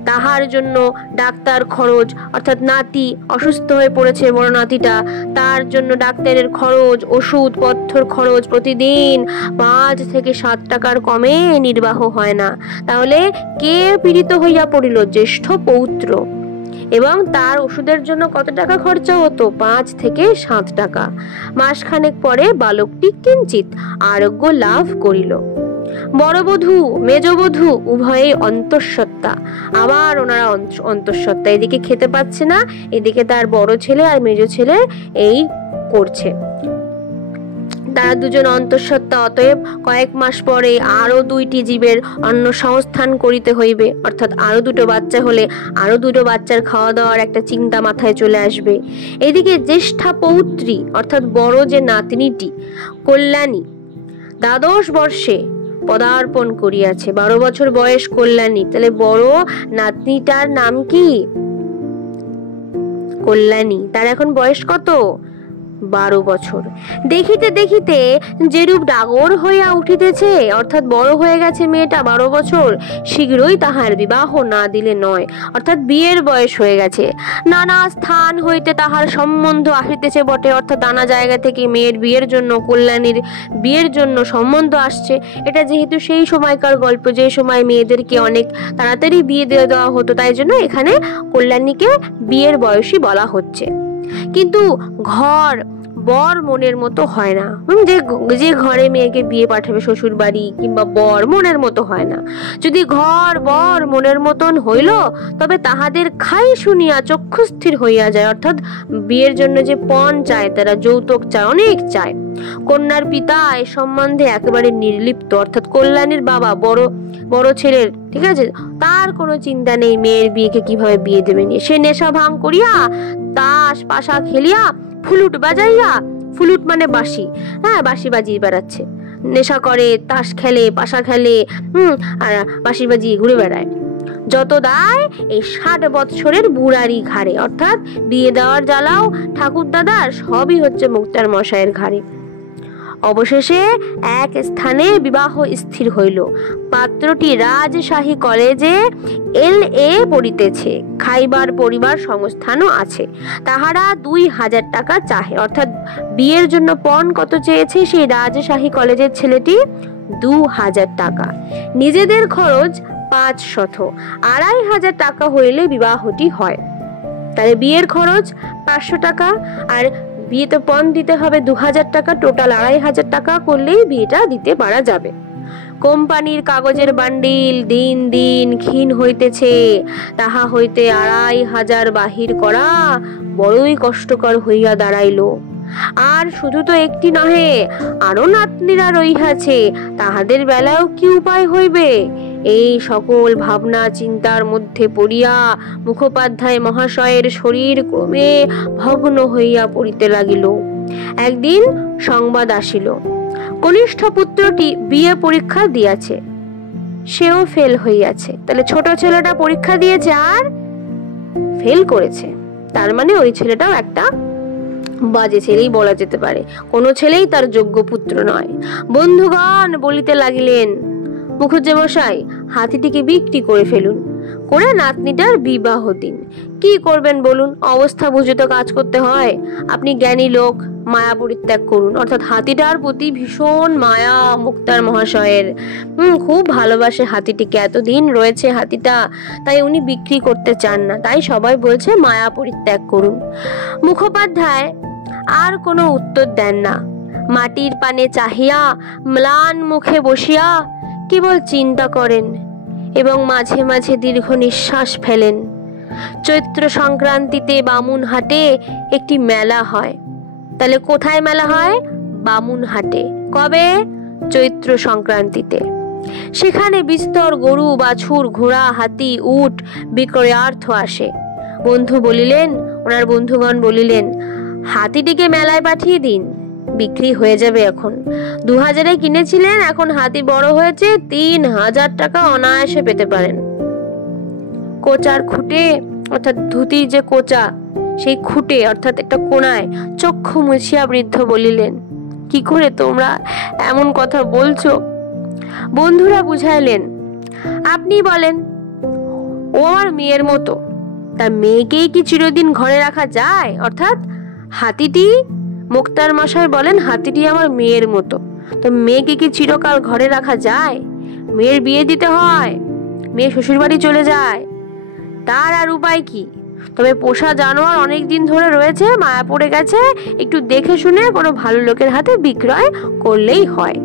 তাহার জন্য ডাক্তার খরচ, অর্থাৎ নাতি অসুস্থ হয়ে পড়েছে বড় নাতিটা, তার জন্য ডাক্তারের খরচ, ওষুধ পথ্যর খরচ প্রতিদিন 5 থেকে 7 টাকার কমে নির্বাহ হয় না। তাহলে কে পীড়িত হইয়া পড়িল? জ্যেষ্ঠ পৌত্র। এবং তার ওষুধের জন্য কত টাকা খরচা হতো? 5 থেকে 7 টাকা। মাসখানেক পরে বালকটি কিঞ্চিত আরোগ্য লাভ করিল। বড় বধূ মেজবধূ উভয়েই অন্তঃসত্ত্বা। আবার ওনারা অন্তঃসত্ত্বা, এদিকে খেতে পাচ্ছে না, এদিকে তার বড় ছেলে আর মেজ ছেলে এই করছে। তারা দুজন অন্তঃসত্ত্বা, অতএব কয়েক মাস পরে আরো 2টি জীবের অন্ন সংস্থান করিতে হইবে, অর্থাৎ আরো 2টো বাচ্চা হলে আরো 2টো বাচ্চার খাওয়া দাওয়ার একটা চিন্তা মাথায় চলে আসবে। এদিকে জ্যেষ্ঠা পৌত্রী অর্থাৎ বড় যে নাতনিটি কল্যাণী দ্বাদশ বর্ষে পদার্পণ করিয়াছে। 12 বছর বয়স কল্যাণী। তাহলে বড় নাতনিটার নাম কি? কল্যাণী। তার এখন বয়স কত? 12 বছর। দেখিতে দেখিতে যেরূপ ডাগর হইয়া উঠিতেছে, অর্থাৎ বড় হয়ে গেছে মেয়েটা, 12 বছর, শীঘ্রই তাহার বিবাহ না দিলে নয়, অর্থাৎ বিয়ের বয়স হয়ে গেছে। নানা স্থান হইতে তাহার সম্বন্ধ আসিতেছে বটে, অর্থাৎ নানা জায়গা থেকে মেয়ের বিয়ের জন্য, কল্যাণীর বিয়ের জন্য সম্বন্ধ আসছে। এটা যেহেতু সেই সময়কার গল্প, যে সময় মেয়েদেরকে অনেক তাড়াতাড়ি বিয়ে দিয়ে দেওয়া হতো, তাই জন্য এখানে কল্যাণীকে বিয়ের বয়সী বলা হচ্ছে। কিন্তু ঘর বর মনের মতো হয় না। যে ঘরে মেয়েকে বিয়ে পাঠাবে শ্বশুর বাড়ি কিংবা বর, মনের মতো হয় না। যদি ঘর বর মনের মতন হইল, তবে তাহাদের খাই শুনিয়া চক্ষুস্থির হইয়া যায়, অর্থাৎ বিয়ের জন্য যে পণ চায়, তারা যৌতুক চায়, অনেক চায়। কন্যার পিতা এ সম্বন্ধে একেবারে নির্লিপ্ত, অর্থাৎ কল্যাণীর বাবা বড় ছেলের, ঠিক আছে, তার কোনো চিন্তা নেই মেয়ের বিয়েকে কিভাবে বিয়ে দেবে নিয়ে। সে নেশা ভাঙ করিয়া, তাস পাশা খেলিয়া, ফুলুট বাজাইয়া, ফুলুট মানে বাঁশি, হ্যাঁ, বাঁশি বাজিয়ে বেড়াচ্ছে। নেশা করে, তাস খেলে, পাশা খেলে, আর বাঁশি বাজিয়ে ঘুরে বেড়ায়। যত দায় এই 60 বৎসরের বুড়ারি ঘাড়ে, অর্থাৎ বিয়ে দেওয়ার জ্বালাও ঠাকুর দাদার, সবই হচ্ছে মুক্তার মশাইয়ের ঘাড়ে। অবশেষে এক স্থানে বিবাহ স্থির হইল। পাত্রটি রাজশাহী কলেজে LA পড়িতেছে, খাইবার পরিবার সংস্থানও আছে। তাহারা 2000 টাকা চাহে, অর্থাৎ বিয়ের জন্য পণ কত চেয়েছে সেই রাজশাহী কলেজের ছেলেটি? 2000 টাকা। নিজেদের খরচ 500, 2500 টাকা হইলে বিবাহটি হয়। তাহলে বিয়ের খরচ 500 টাকা, আর বিয়েতে পণ দিতে হবে 2000 টাকা, টোটাল 2500 টাকা করলেই বিয়েটা দিতে পারা যাবে। কোম্পানির কাগজের বান্ডিল দিন দিন ক্ষীণ হইতেছে, তাহা হইতে 2500 বাহির করা বড়ই কষ্টকর হইয়া দাঁড়াইল। আর শুধু তো একটি নহে, আরো নাতনিরা রহিয়াছে, তাহাদের বেলাও কি উপায় হইবে? এই সকল ভাবনা চিন্তার মধ্যে পড়িয়া মুখোপাধ্যায় মহাশয়ের শরীর ক্রমে ভগ্ন হইয়া পড়িতে লাগিল। একদিন সংবাদ আসিল, কনিষ্ঠ পুত্রটি বিয়ে পরীক্ষা দিয়াছে, সেও ফেল হইয়াছে। তাহলে ছোট ছেলেটা পরীক্ষা দিয়েছে আর ফেল করেছে, তার মানে ওই ছেলেটাও একটা বাজে ছেলেই বলা যেতে পারে, কোনো ছেলেই তার যোগ্য পুত্র নয়। বন্ধুগণ বলিতে লাগিলেন, মুখুজ্জে মশাই, হাতিটিকে বিক্রি করে ফেলুন, করে নাতনিটার বিবাহ দিন। কি করবেন বলুন? অবস্থা বুঝে তো কাজ করতে হয়। আপনি জ্ঞানী লোক, মায়া পরিত্যাগ করুন। অর্থাৎ হাতিটার প্রতি ভীষণ মায়া মুক্তার মহাশয়ের, খুব ভালোবাসে হাতিটিকে, এতদিন রয়েছে হাতিটা, তাই উনি বিক্রি করতে চান না, তাই সবাই বলছে মায়া পরিত্যাগ করুন। মুখোপাধ্যায় আর কোনো উত্তর দেন না, মাটির পানে চাহিয়া ম্লান মুখে বসিয়া কেবল চিন্তা করেন এবং মাঝে মাঝে দীর্ঘ নিঃশ্বাস ফেলেন। চৈত্র সংক্রান্তিতে বামুনহাটে একটি মেলা হয়। তাহলে কোথায় মেলা হয়? বামুনহাটে। কবে? চৈত্র সংক্রান্তিতে। সেখানে বিস্তর গরু, বাছুর, ঘোড়া, হাতি, উট বিক্রয়ার্থ আসে। বন্ধু বলিলেন, ওনার বন্ধুগণ বলিলেন, হাতিটিকে মেলায় পাঠিয়ে দিন, বিক্রি হয়ে যাবে। এখন 2000-এ কিনেছিলেন, এখন হাতি বড় হয়েছে, 3000 টাকা অনায়াসে পেতে পারেন। কোচার খুঁটে, অর্থাৎ ধুতির যে কোচা, সেই খুঁটে অর্থাৎ একটা কোণায় চক্ষু মুছিয়া বৃদ্ধ বলিলেন, কি করে তোমরা এমন কথা বলছো? বন্ধুরা বুঝাইলেন, আপনি বলেন। ও আমার মেয়ের মতো, তার মেয়েকেই কি চিরদিন ঘরে রাখা যায়? অর্থাৎ হাতিটি, মুক্তার মশাই বলেন হাতিটি আমার মেয়ের মতো, তো মেয়েকে কি চিরকাল ঘরে রাখা যায়? মেয়ের বিয়ে দিতে হয়, মেয়ে শ্বশুর বাড়ি চলে যায়, তার আর উপায় কি? তবে পোষা জানোয়ার অনেক দিন ধরে রয়েছে, মায়া পড়ে গেছে, একটু দেখে শুনে কোনো ভালো লোকের হাতে বিক্রয় করলেই হয়।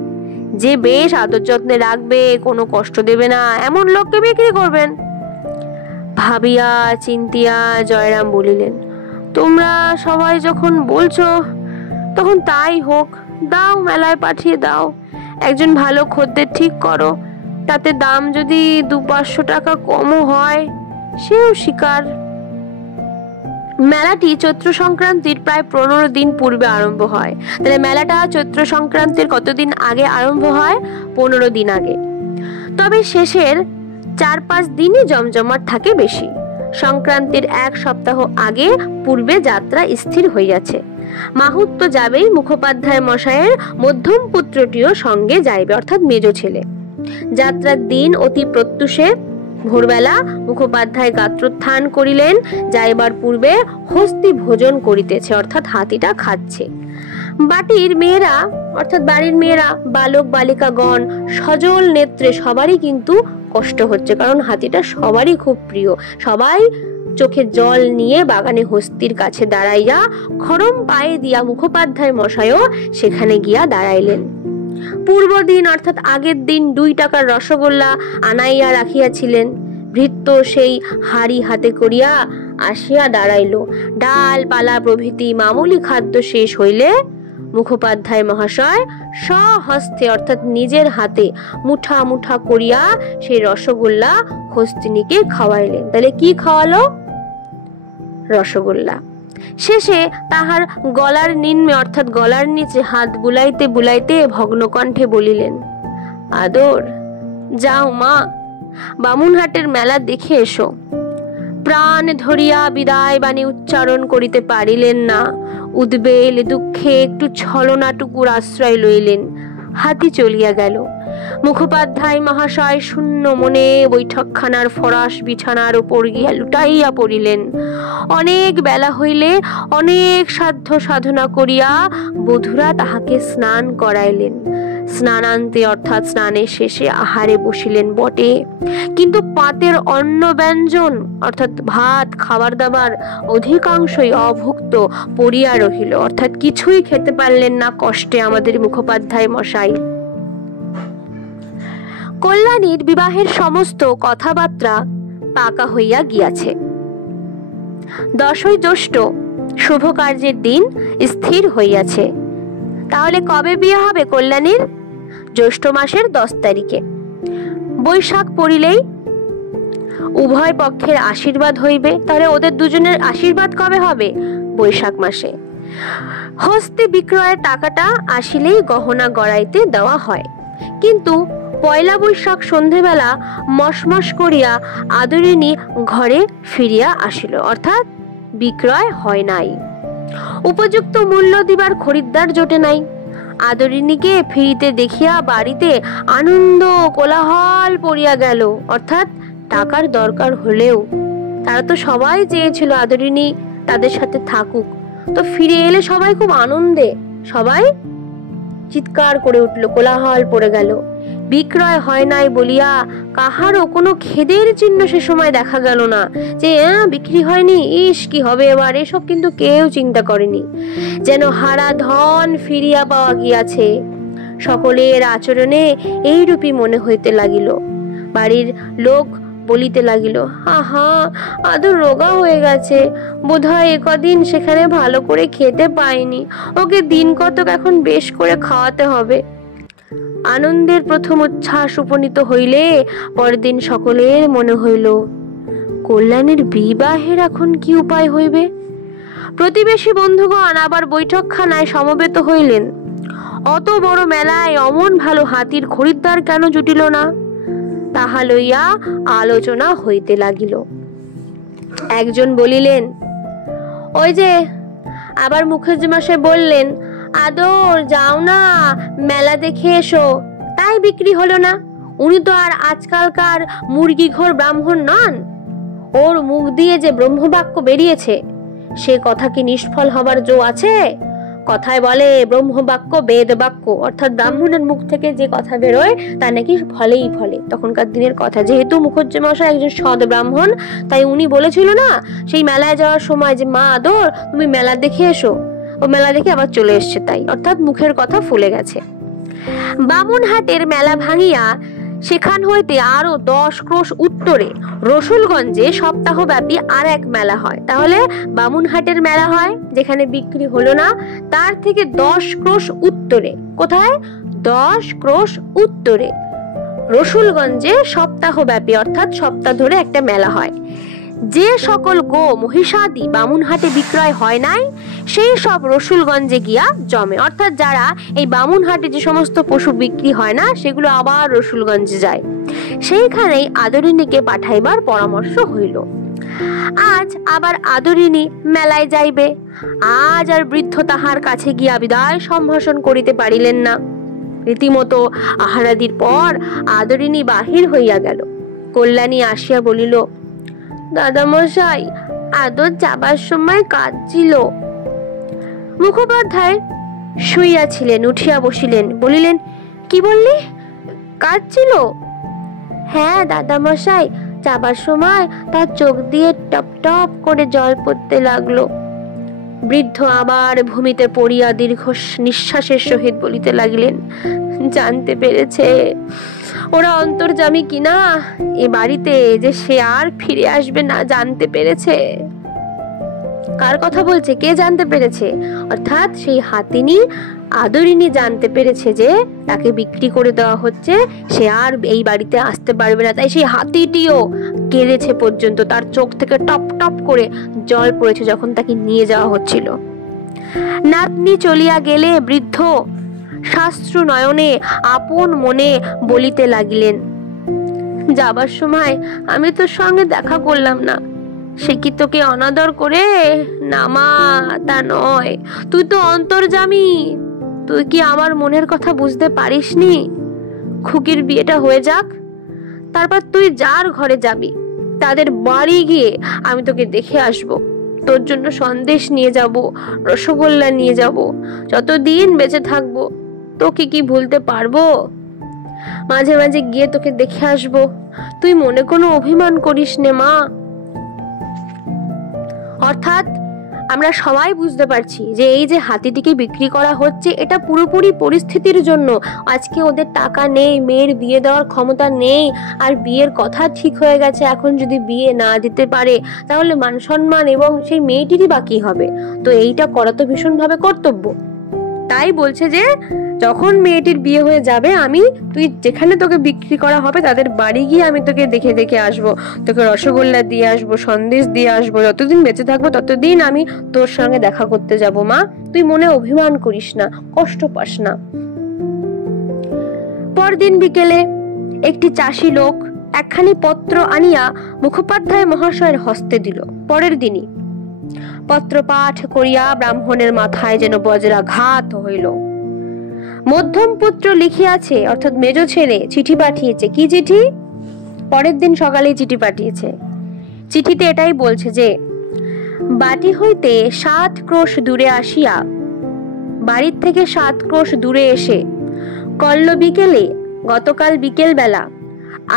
যে বেশ আদর যত্নে রাখবে, কোনো কষ্ট দেবে না, এমন লোককে বিক্রি করবেন। ভাবিয়া চিন্তিয়া জয়রাম বলিলেন, তোমরা সবাই যখন বলছো তখন তাই হোক, দাও, মেলায় পাঠিয়ে দাও, একজন ভালো খদ্দের ঠিক করো, তাতে দাম যদি 200-500 টাকা কমও হয় সেও স্বীকার। মেলাটি চৈত্র সংক্রান্তির প্রায় 15 দিন পূর্বে আরম্ভ হয়। তাহলে মেলাটা চৈত্র সংক্রান্তির কতদিন আগে আরম্ভ হয়? 15 দিন আগে। তবে শেষের 4-5 দিনই জমজমাট থাকে বেশি। সংক্রান্তির 1 সপ্তাহ আগে পূর্বে যাত্রা স্থির হইয়াছে। মাহুত তো যাবেই, মুখোপাধ্যায় মশাইয়ের মধ্যম পুত্রটিও সঙ্গে যাইবে, অর্থাৎ মেজ ছেলে। যাত্রার দিন অতি প্রত্যুষে ভোরবেলা মুখোপাধ্যায় গাত্রোত্থান করিলেন। যাইবার পূর্বে হস্তি ভোজন করিতেছে, অর্থাৎ হাতিটা খাচ্ছে। বাড়ির মেয়েরা, বালক বালিকাগণ সজল নেত্রে সবারই কিন্তু কষ্ট হচ্ছে, কারণ হাতিটা সবারই খুব প্রিয়। সবাই চোখে জল নিয়ে বাগানে হস্তির কাছে দাঁড়াইয়া খড়ম পায়ে দিয়া মুখোপাধ্যায় মশাইও সেখানে গিয়া দাঁড়াইলেন। পূর্বদিন অর্থাৎ আগের দিন 2 টাকার রসগোল্লা আনাইয়া রাখিয়াছিলেন। ভৃত্য সেই হাড়ি হাতে করিয়া আসিয়া দাঁড়াইল। ডাল পালা প্রভৃতি মামুলি খাদ্য শেষ হইলে মুখোপাধ্যায় মহাশয় স্বহস্তে অর্থাৎ নিজের হাতে মুঠা মুঠা করিয়া সেই রসগোল্লা হস্তিনীকে খাওয়াইলেন। তাহলে কি খাওয়ালো? রসগোল্লা। শেষে তাহার গলার নিম্নে অর্থাৎ গলার নিচে হাত বুলাইতে বুলাইতে ভগ্নকণ্ঠে বলিলেন, আদর, যাও মা, বামুনহাটের মেলা দেখে এসো। প্রাণ ধরিয়া বিদায় বাণী উচ্চারণ করিতে পারিলেন না। উদ্বেল দুঃখে একটু ছলনাটুকুর আশ্রয় লইলেন। হাতি চলিয়া গেল। মুখোপাধ্যায় মহাশয় শূন্য মনে বৈঠকখানার ফরাস বিছানার উপর গিয়া লুটাইয়া পড়িলেন। অনেক বেলা হইলে অনেক সাধ্য সাধনা করিয়া বধূরা তাহাকে স্নান করাইলেন। স্নানান্তে অর্থাৎ স্নানের শেষে আহারে বসিলেন বটে, কিন্তু পাতের অন্ন ব্যঞ্জন অর্থাৎ ভাত খাবার দাবার অধিকাংশই অভুক্ত পড়িয়া রহিল, অর্থাৎ কিছুই খেতে পারলেন না কষ্টে আমাদের মুখোপাধ্যায় মশাই। কল্যাণীর বিবাহের সমস্ত কথাবার্তা পাকা হইয়া গিয়াছে। 10ই জ্যৈষ্ঠ শুভ কার্যের দিন স্থির হইয়াছে। তাহলে কবে বিয়ে হবে কল্যাণীর? জ্যৈষ্ঠ মাসের 10 তারিখে। বৈশাখ পড়িলেই উভয় পক্ষের আশীর্বাদ হইবে। তাহলে ওদের দুজনের আশীর্বাদ কবে হবে? বৈশাখ মাসে। হস্তি বিক্রয়ের টাকাটা আসিলেই গহনা গড়াইতে দেওয়া হয়। কিন্তু পয়লা বৈশাখ সন্ধেবেলা মশমশ করিয়া আদরিণী ঘরে ফিরিয়া আসিল, অর্থাৎ বিক্রয় হয় নাই। উপযুক্ত মূল্য দিবার খরিদ্দার জোটে নাই। আদরিণীকে ফিরিতে দেখিয়া বাড়িতে আনন্দ কোলাহল পড়িয়া গেল, অর্থাৎ টাকার দরকার হলেও তারা তো সবাই চেয়েছিল আদরিণী তাদের সাথে থাকুক, তো ফিরে এলে সবাই খুব আনন্দে, সবাই চিৎকার করে উঠল, কোলাহল পড়ে গেল। বিক্রয় হয় নাই বলিয়া কাহারও কোনো খেদের চিহ্ন সে সময় দেখা গেল না, যে বিক্রি হয়নি, ইস কি হবে এবার, এসব কিন্তু কেউ চিন্তা করেনি। যেন হারা ধন ফিরিয়া পাওয়া গিয়াছে। সকলের আচরণে এইরূপই মনে হইতে লাগিল। বাড়ির লোক বলিতে লাগিল, আহা আদর রোগা হয়ে গেছে, বোধহয় একদিন সেখানে ভালো করে খেতে পায়নি, ওকে দিন কতক এখন বেশ করে খাওয়াতে হবে। আনন্দের প্রথম উচ্ছ্বাস উপনীত হইলে পরের দিন সকলের মনে হইল, কল্যাণীর বিবাহের এখন কি উপায় হইবে। প্রতিবেশী বন্ধুগণ আবার বৈঠকখানায় সমবেত হইলেন। অত বড় মেলায় অমন ভালো হাতির খরিদ্দার কেন জুটিল না, তাহা লইয়া আলোচনা হইতে লাগিল। একজন বলিলেন, ওই যে আবার মুখুজ্জে মশাই বললেন, আদর যাও না, মেলা দেখে এসো, তাই বিক্রি হলো না। উনি তো আর আজকালকার মুরগি ঘর ব্রাহ্মণ নন, ওর মুখ দিয়ে যে ব্রহ্মবাক্য বেরিয়েছে সে কথা কি নিষ্ফল হবার জো আছে? কথায় বলে ব্রহ্মবাক্য বেদ বাক্য, অর্থাৎ ব্রাহ্মণের মুখ থেকে যে কথা বেরোয় তা নাকি ফলেই ফলে। তখনকার দিনের কথা, যেহেতু মুখুজ্জে মশাই একজন সৎ ব্রাহ্মণ, তাই উনি বলেছিল না সেই মেলায় যাওয়ার সময় যে মা আদর তুমি মেলা দেখে এসো, ও মেলা দেখে আবার চলে এসছে, তাই অর্থাৎ মুখের কথা ফুলে গেছে। বামুনহাটের মেলা ভাঙিয়া সেখান হইতে আরো 10 ক্রোশ উত্তরে রসুলগঞ্জে সপ্তাহব্যাপী আর এক মেলা হয়। তাহলে বামুনহাটের মেলা হয় যেখানে বিক্রি হলো না, তার থেকে 10 ক্রোশ উত্তরে, কোথায়? 10 ক্রোশ উত্তরে রসুলগঞ্জে সপ্তাহব্যাপী অর্থাৎ সপ্তাহ ধরে একটা মেলা হয়। যে সকল গো মহিষাদি বামুনহাটে বিক্রয় হয় নাই সেই সব রসুলগঞ্জে গিয়া জমে, অর্থাৎ যারা এই বামুনহাটে যে সমস্ত পশু বিক্রি হয় না সেগুলো আবার রসুলগঞ্জে যায়। সেইখানেই আদরিণীকে পাঠাইবার পরামর্শ হইল। আজ আবার আদরিণী মেলায় যাইবে। আজ আর বৃদ্ধ তাহার কাছে গিয়া বিদায় সম্ভাষণ করিতে পারিলেন না। রীতিমতো আহারাদির পর আদরিণী বাহির হইয়া গেল। কল্যাণী আসিয়া বলিল, দাদামশাই আদর যাবার সময় কাঁদছিল। মুখোপাধ্যায় শুইয়াছিলেন, উঠিয়া বসিলেন, বলিলেন, কি বললি, কাঁদছিল? হ্যাঁ দাদামশাই, যাবার সময় তার চোখ দিয়ে টপ টপ করে জল পড়তে লাগলো। বৃদ্ধ আবার ভূমিতে পড়িয়া দীর্ঘ নিঃশ্বাসের সহিত বলিতে লাগিলেন, জানতে পেরেছে ওরা অন্তর্যামী কিনা, এ বাড়িতে যে সে আর ফিরে আসবে না জানতে পেরেছে। কার কথা বলছে? কে জানতে পেরেছে? অর্থাৎ সেই হাতিনী আদরিণী জানতে পেরেছে যে তাকে বিক্রি করে দেওয়া হচ্ছে, সে আর এই বাড়িতে আসতে পারবে না। তাই সেই হাতিটিও কেঁদেছে পর্যন্ত, তার চোখ থেকে টপ টপ করে জল পড়েছে যখন তাকে নিয়ে যাওয়া হচ্ছিল। নাতনি চলিয়া গেলে বৃদ্ধ শাস্ত্র নয়নে আপন মনে বলিতে লাগিলেন, যাবার সময় আমি তোর সঙ্গে দেখা করলাম না, সে কি তোকে অনাদর করে? না মা, তা নয়, তুই তো অন্তর্যামী, তুই কি আমার মনের কথা বুঝতে পারিসনি? খুকির বিয়েটা হয়ে যাক, তারপর তুই যার ঘরে যাবি তাদের বাড়ি গিয়ে আমি তোকে দেখে আসবো, তোর জন্য সন্দেশ নিয়ে যাব, রসগোল্লা নিয়ে যাব, যতদিন বেঁচে থাকবো তোকে কি ভুলতে পারবো? মাঝে মাঝে গিয়ে তোকে দেখে আসবো, তুই মনে কোনো অভিমান করিস নে মা। অর্থাৎ আমরা সবাই বুঝতে পারছি যে এই যে হাতিটিকে বিক্রি করা হচ্ছে এটা পুরোপুরি পরিস্থিতির জন্য। আজকে ওদের টাকা নেই, মেয়ের বিয়ে দেওয়ার ক্ষমতা নেই, আর বিয়ের কথা ঠিক হয়ে গেছে, এখন যদি বিয়ে না দিতে পারে তাহলে মান সম্মান এবং সেই মেয়েটিরই বাকি হবে। তো এইটা করা তো ভীষণভাবে কর্তব্য। তাই বলছে যে যখন মেয়েটির বিয়ে হয়ে যাবে তুই যেখানে তোকে বিক্রি করা হবে তাদের বাড়ি গিয়ে আমি তোকে দেখে দেখে আসবো, তোকে রসগোল্লা দিয়ে আসবো, সন্দেশ দিয়ে আসবো, যতদিন বেঁচে থাকবো ততদিন আমি তোর সঙ্গে দেখা করতে যাব মা, তুই মনে অভিমান করিস না, কষ্ট পাস না। পরদিন বিকেলে একটি চাষি লোক একখানি পত্র আনিয়া মুখোপাধ্যায় মহাশয়ের হস্তে দিল। পরের দিনই পত্র পাঠ করিয়া ব্রাহ্মণের মাথায় যেন বজ্রাঘাত হইল। মধ্যম পুত্র লিখিয়াছে, অর্থাৎ মেজ ছেলে চিঠি পাঠিয়েছে। কি চিঠি? পরের দিন সকালেই চিঠি পাঠিয়েছে। চিঠিতে এটাই বলছে যে বাটি হইতে 7 ক্রোশ দূরে আসিয়া, বাড়ির থেকে 7 ক্রোশ দূরে এসে কল্ল বিকেলে, গতকাল বিকেল বেলা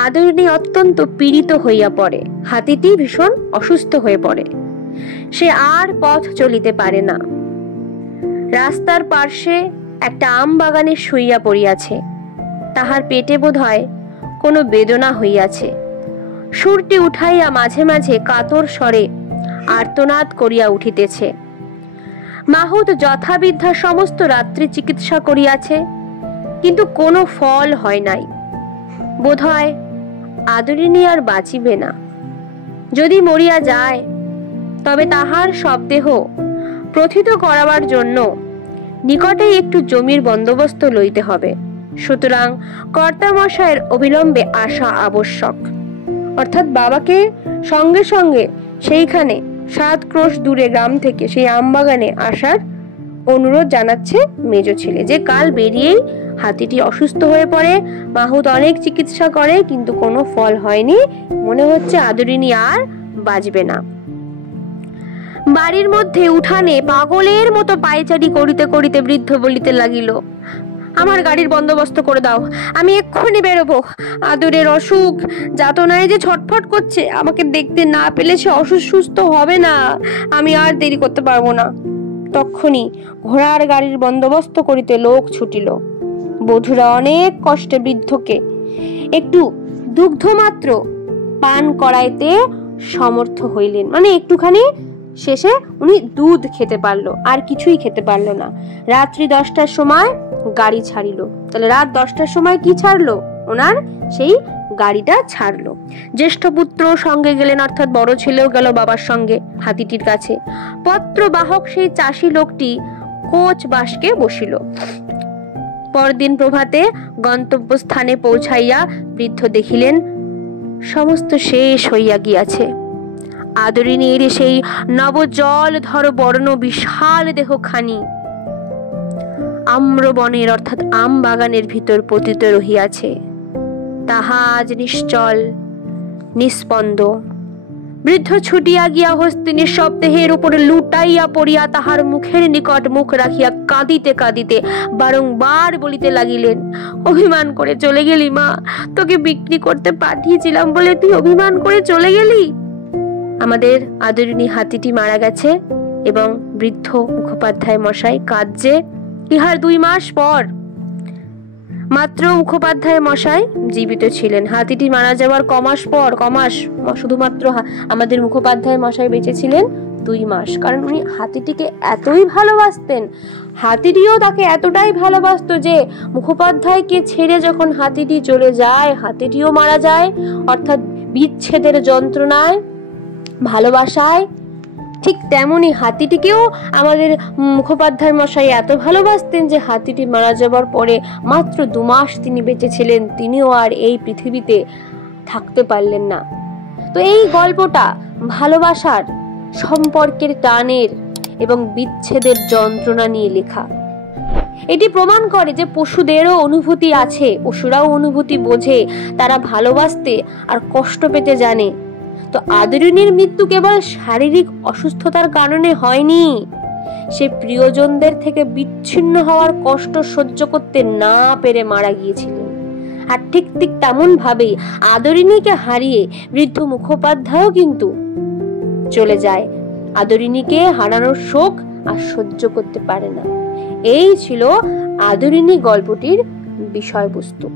আদরিণী অত্যন্ত পীড়িত হইয়া পড়ে। হাতিটি ভীষণ অসুস্থ হয়ে পড়ে, সে আর পথ চলিতে পারে না। রাস্তার পার্শ্বে একটা আম বাগানে শুইয়া পড়িয়াছে, তাহার পেটে বোধহয় কোনো বেদনা হইয়াছে। সুরটি উঠাইয়া মাঝে মাঝে কাতর স্বরে আর্তনাদ করিয়া উঠিতেছে। মাহুত যথাবিদ্যা সমস্ত রাত্রি চিকিৎসা করিয়াছে, কিন্তু কোনো ফল হয় নাই। বোধহয় আদরিণী আর বাঁচিবে না। যদি মরিয়া যায় তবে তাহার শবদেহ প্রথিত করাবার জন্য নিকটেই একটু জমির বন্দোবস্ত লইতে হবে। সুতরাং কর্তামশায়ের অবিলম্বে আসা আবশ্যক। অর্থাৎ বাবাকে সঙ্গে সঙ্গে সেইখানে 7 ক্রোশ দূরে গ্রাম থেকে সেই আমবাগানে আসার অনুরোধ জানাচ্ছে মেজ ছেলে। যে কাল বেরিয়েই হাতিটি অসুস্থ হয়ে পড়ে, মাহুত অনেক চিকিৎসা করে কিন্তু কোনো ফল হয়নি। মনে হচ্ছে আদরিণী আর বাজবে না। বাড়ির মধ্যে উঠানে পাগলের মতো পায়চারি করিতে করিতে বৃদ্ধ বলিতে লাগিল, আমার গাড়ির বন্দোবস্ত করে দাও, আমি এক্ষুনি বেরোবো। আদরের অসুখ যাতনায় যে ছটফট করছে, আমাকে দেখতে না পেলে সে অসুস্থ হবে না, আমি আর দেরি করতে পারবো না। তক্ষুনি ঘোড়ার গাড়ির বন্দোবস্ত করিতে লোক ছুটিল। বধূরা অনেক কষ্টে বৃদ্ধকে একটু দুগ্ধ মাত্র পান করাইতে সমর্থ হইলেন, মানে একটুখানি শেষে উনি দুধ খেতে পারলো, আর কিছুই খেতে পারলো না। রাত্রি 10টার সময় গাড়ি ছাড়িল। তাহলে রাত 10টার সময় কি ছাড়লো? ওনার সেই গাড়িটা ছাড়লো। জ্যেষ্ঠ পুত্র সঙ্গে গেলেন, অর্থাৎ বড় ছেলেও গেল বাবার সঙ্গে হাতিটির কাছে। পত্র বাহক সেই চাষি লোকটি কোচ বাসকে বসিল। পরদিন প্রভাতে গন্তব্যস্থানে পৌঁছাইয়া বৃদ্ধ দেখিলেন সমস্ত শেষ হইয়া গিয়াছে। আদরিনীর সেই নবজল ধর বর্ণ বিশাল দেহখানি আম্রবনের অর্থাৎ আম বাগানের ভিতর পতিত রহিয়াছে, তাহা আজ নিশ্চল নিস্পন্দ। বৃদ্ধ ছুটিয়া গিয়া হস্তিনীর শবদেহের উপরে লুটাইয়া পড়িয়া তাহার মুখের নিকট মুখ রাখিয়া কাঁদিতে কাঁদিতে বারংবার বলিতে লাগিলেন, অভিমান করে চলে গেলি মা, তোকে বিক্রি করতে পাঠিয়েছিলাম বলে তুই অভিমান করে চলে গেলি। আমাদের আদরিনী হাতিটি মারা গেছে এবং বৃদ্ধ মুখোপাধ্যায় মশাই কাঁদছে। ইহার 2 মাস পর মাত্র মুখোপাধ্যায় মশাই জীবিত ছিলেন। হাতিটি মারা যাওয়ার কমাস পর, শুধুমাত্র আমাদের মুখোপাধ্যায় মশাই বেঁচে ছিলেন 2 মাস। কারণ উনি হাতিটিকে এতই ভালোবাসতেন, হাতিটিও তাকে এতটাই ভালোবাসতো যে মুখোপাধ্যায়কে ছেড়ে যখন হাতিটি চলে যায়, হাতিটিও মারা যায়, অর্থাৎ বিচ্ছেদের যন্ত্রণায়, ভালোবাসায়। ঠিক তেমনি হাতিটিকেও আমাদের মুখোপাধ্যায় মশাই এত ভালোবাসতেন যে হাতিটি মারা যাবার পরে মাত্র 2 মাস তিনি বেঁচে ছিলেন, তিনিও আর এই পৃথিবীতে থাকতে পারলেন না। তো এই গল্পটা ভালোবাসার, সম্পর্কের টানের এবং বিচ্ছেদের যন্ত্রণা নিয়ে লেখা। এটি প্রমাণ করে যে পশুদেরও অনুভূতি আছে, পশুরাও অনুভূতি বোঝে, তারা ভালোবাসতে আর কষ্ট পেতে জানে। তো আদরিনীর মৃত্যু কেবল শারীরিক অসুস্থতার কারণে হয়নি, সে প্রিয়জনদের থেকে বিচ্ছিন্ন হওয়ার কষ্ট সহ্য করতে না পেরে মারা গিয়েছিলেন। আর ঠিক তেমন ভাবেই আদরিনীকে হারিয়ে বৃদ্ধ মুখোপাধ্যায়ও কিন্তু চলে যায়। আদরিনীকে হারানোর শোক আর সহ্য করতে পারে না। এই ছিল আদরিনী গল্পটির বিষয়বস্তু।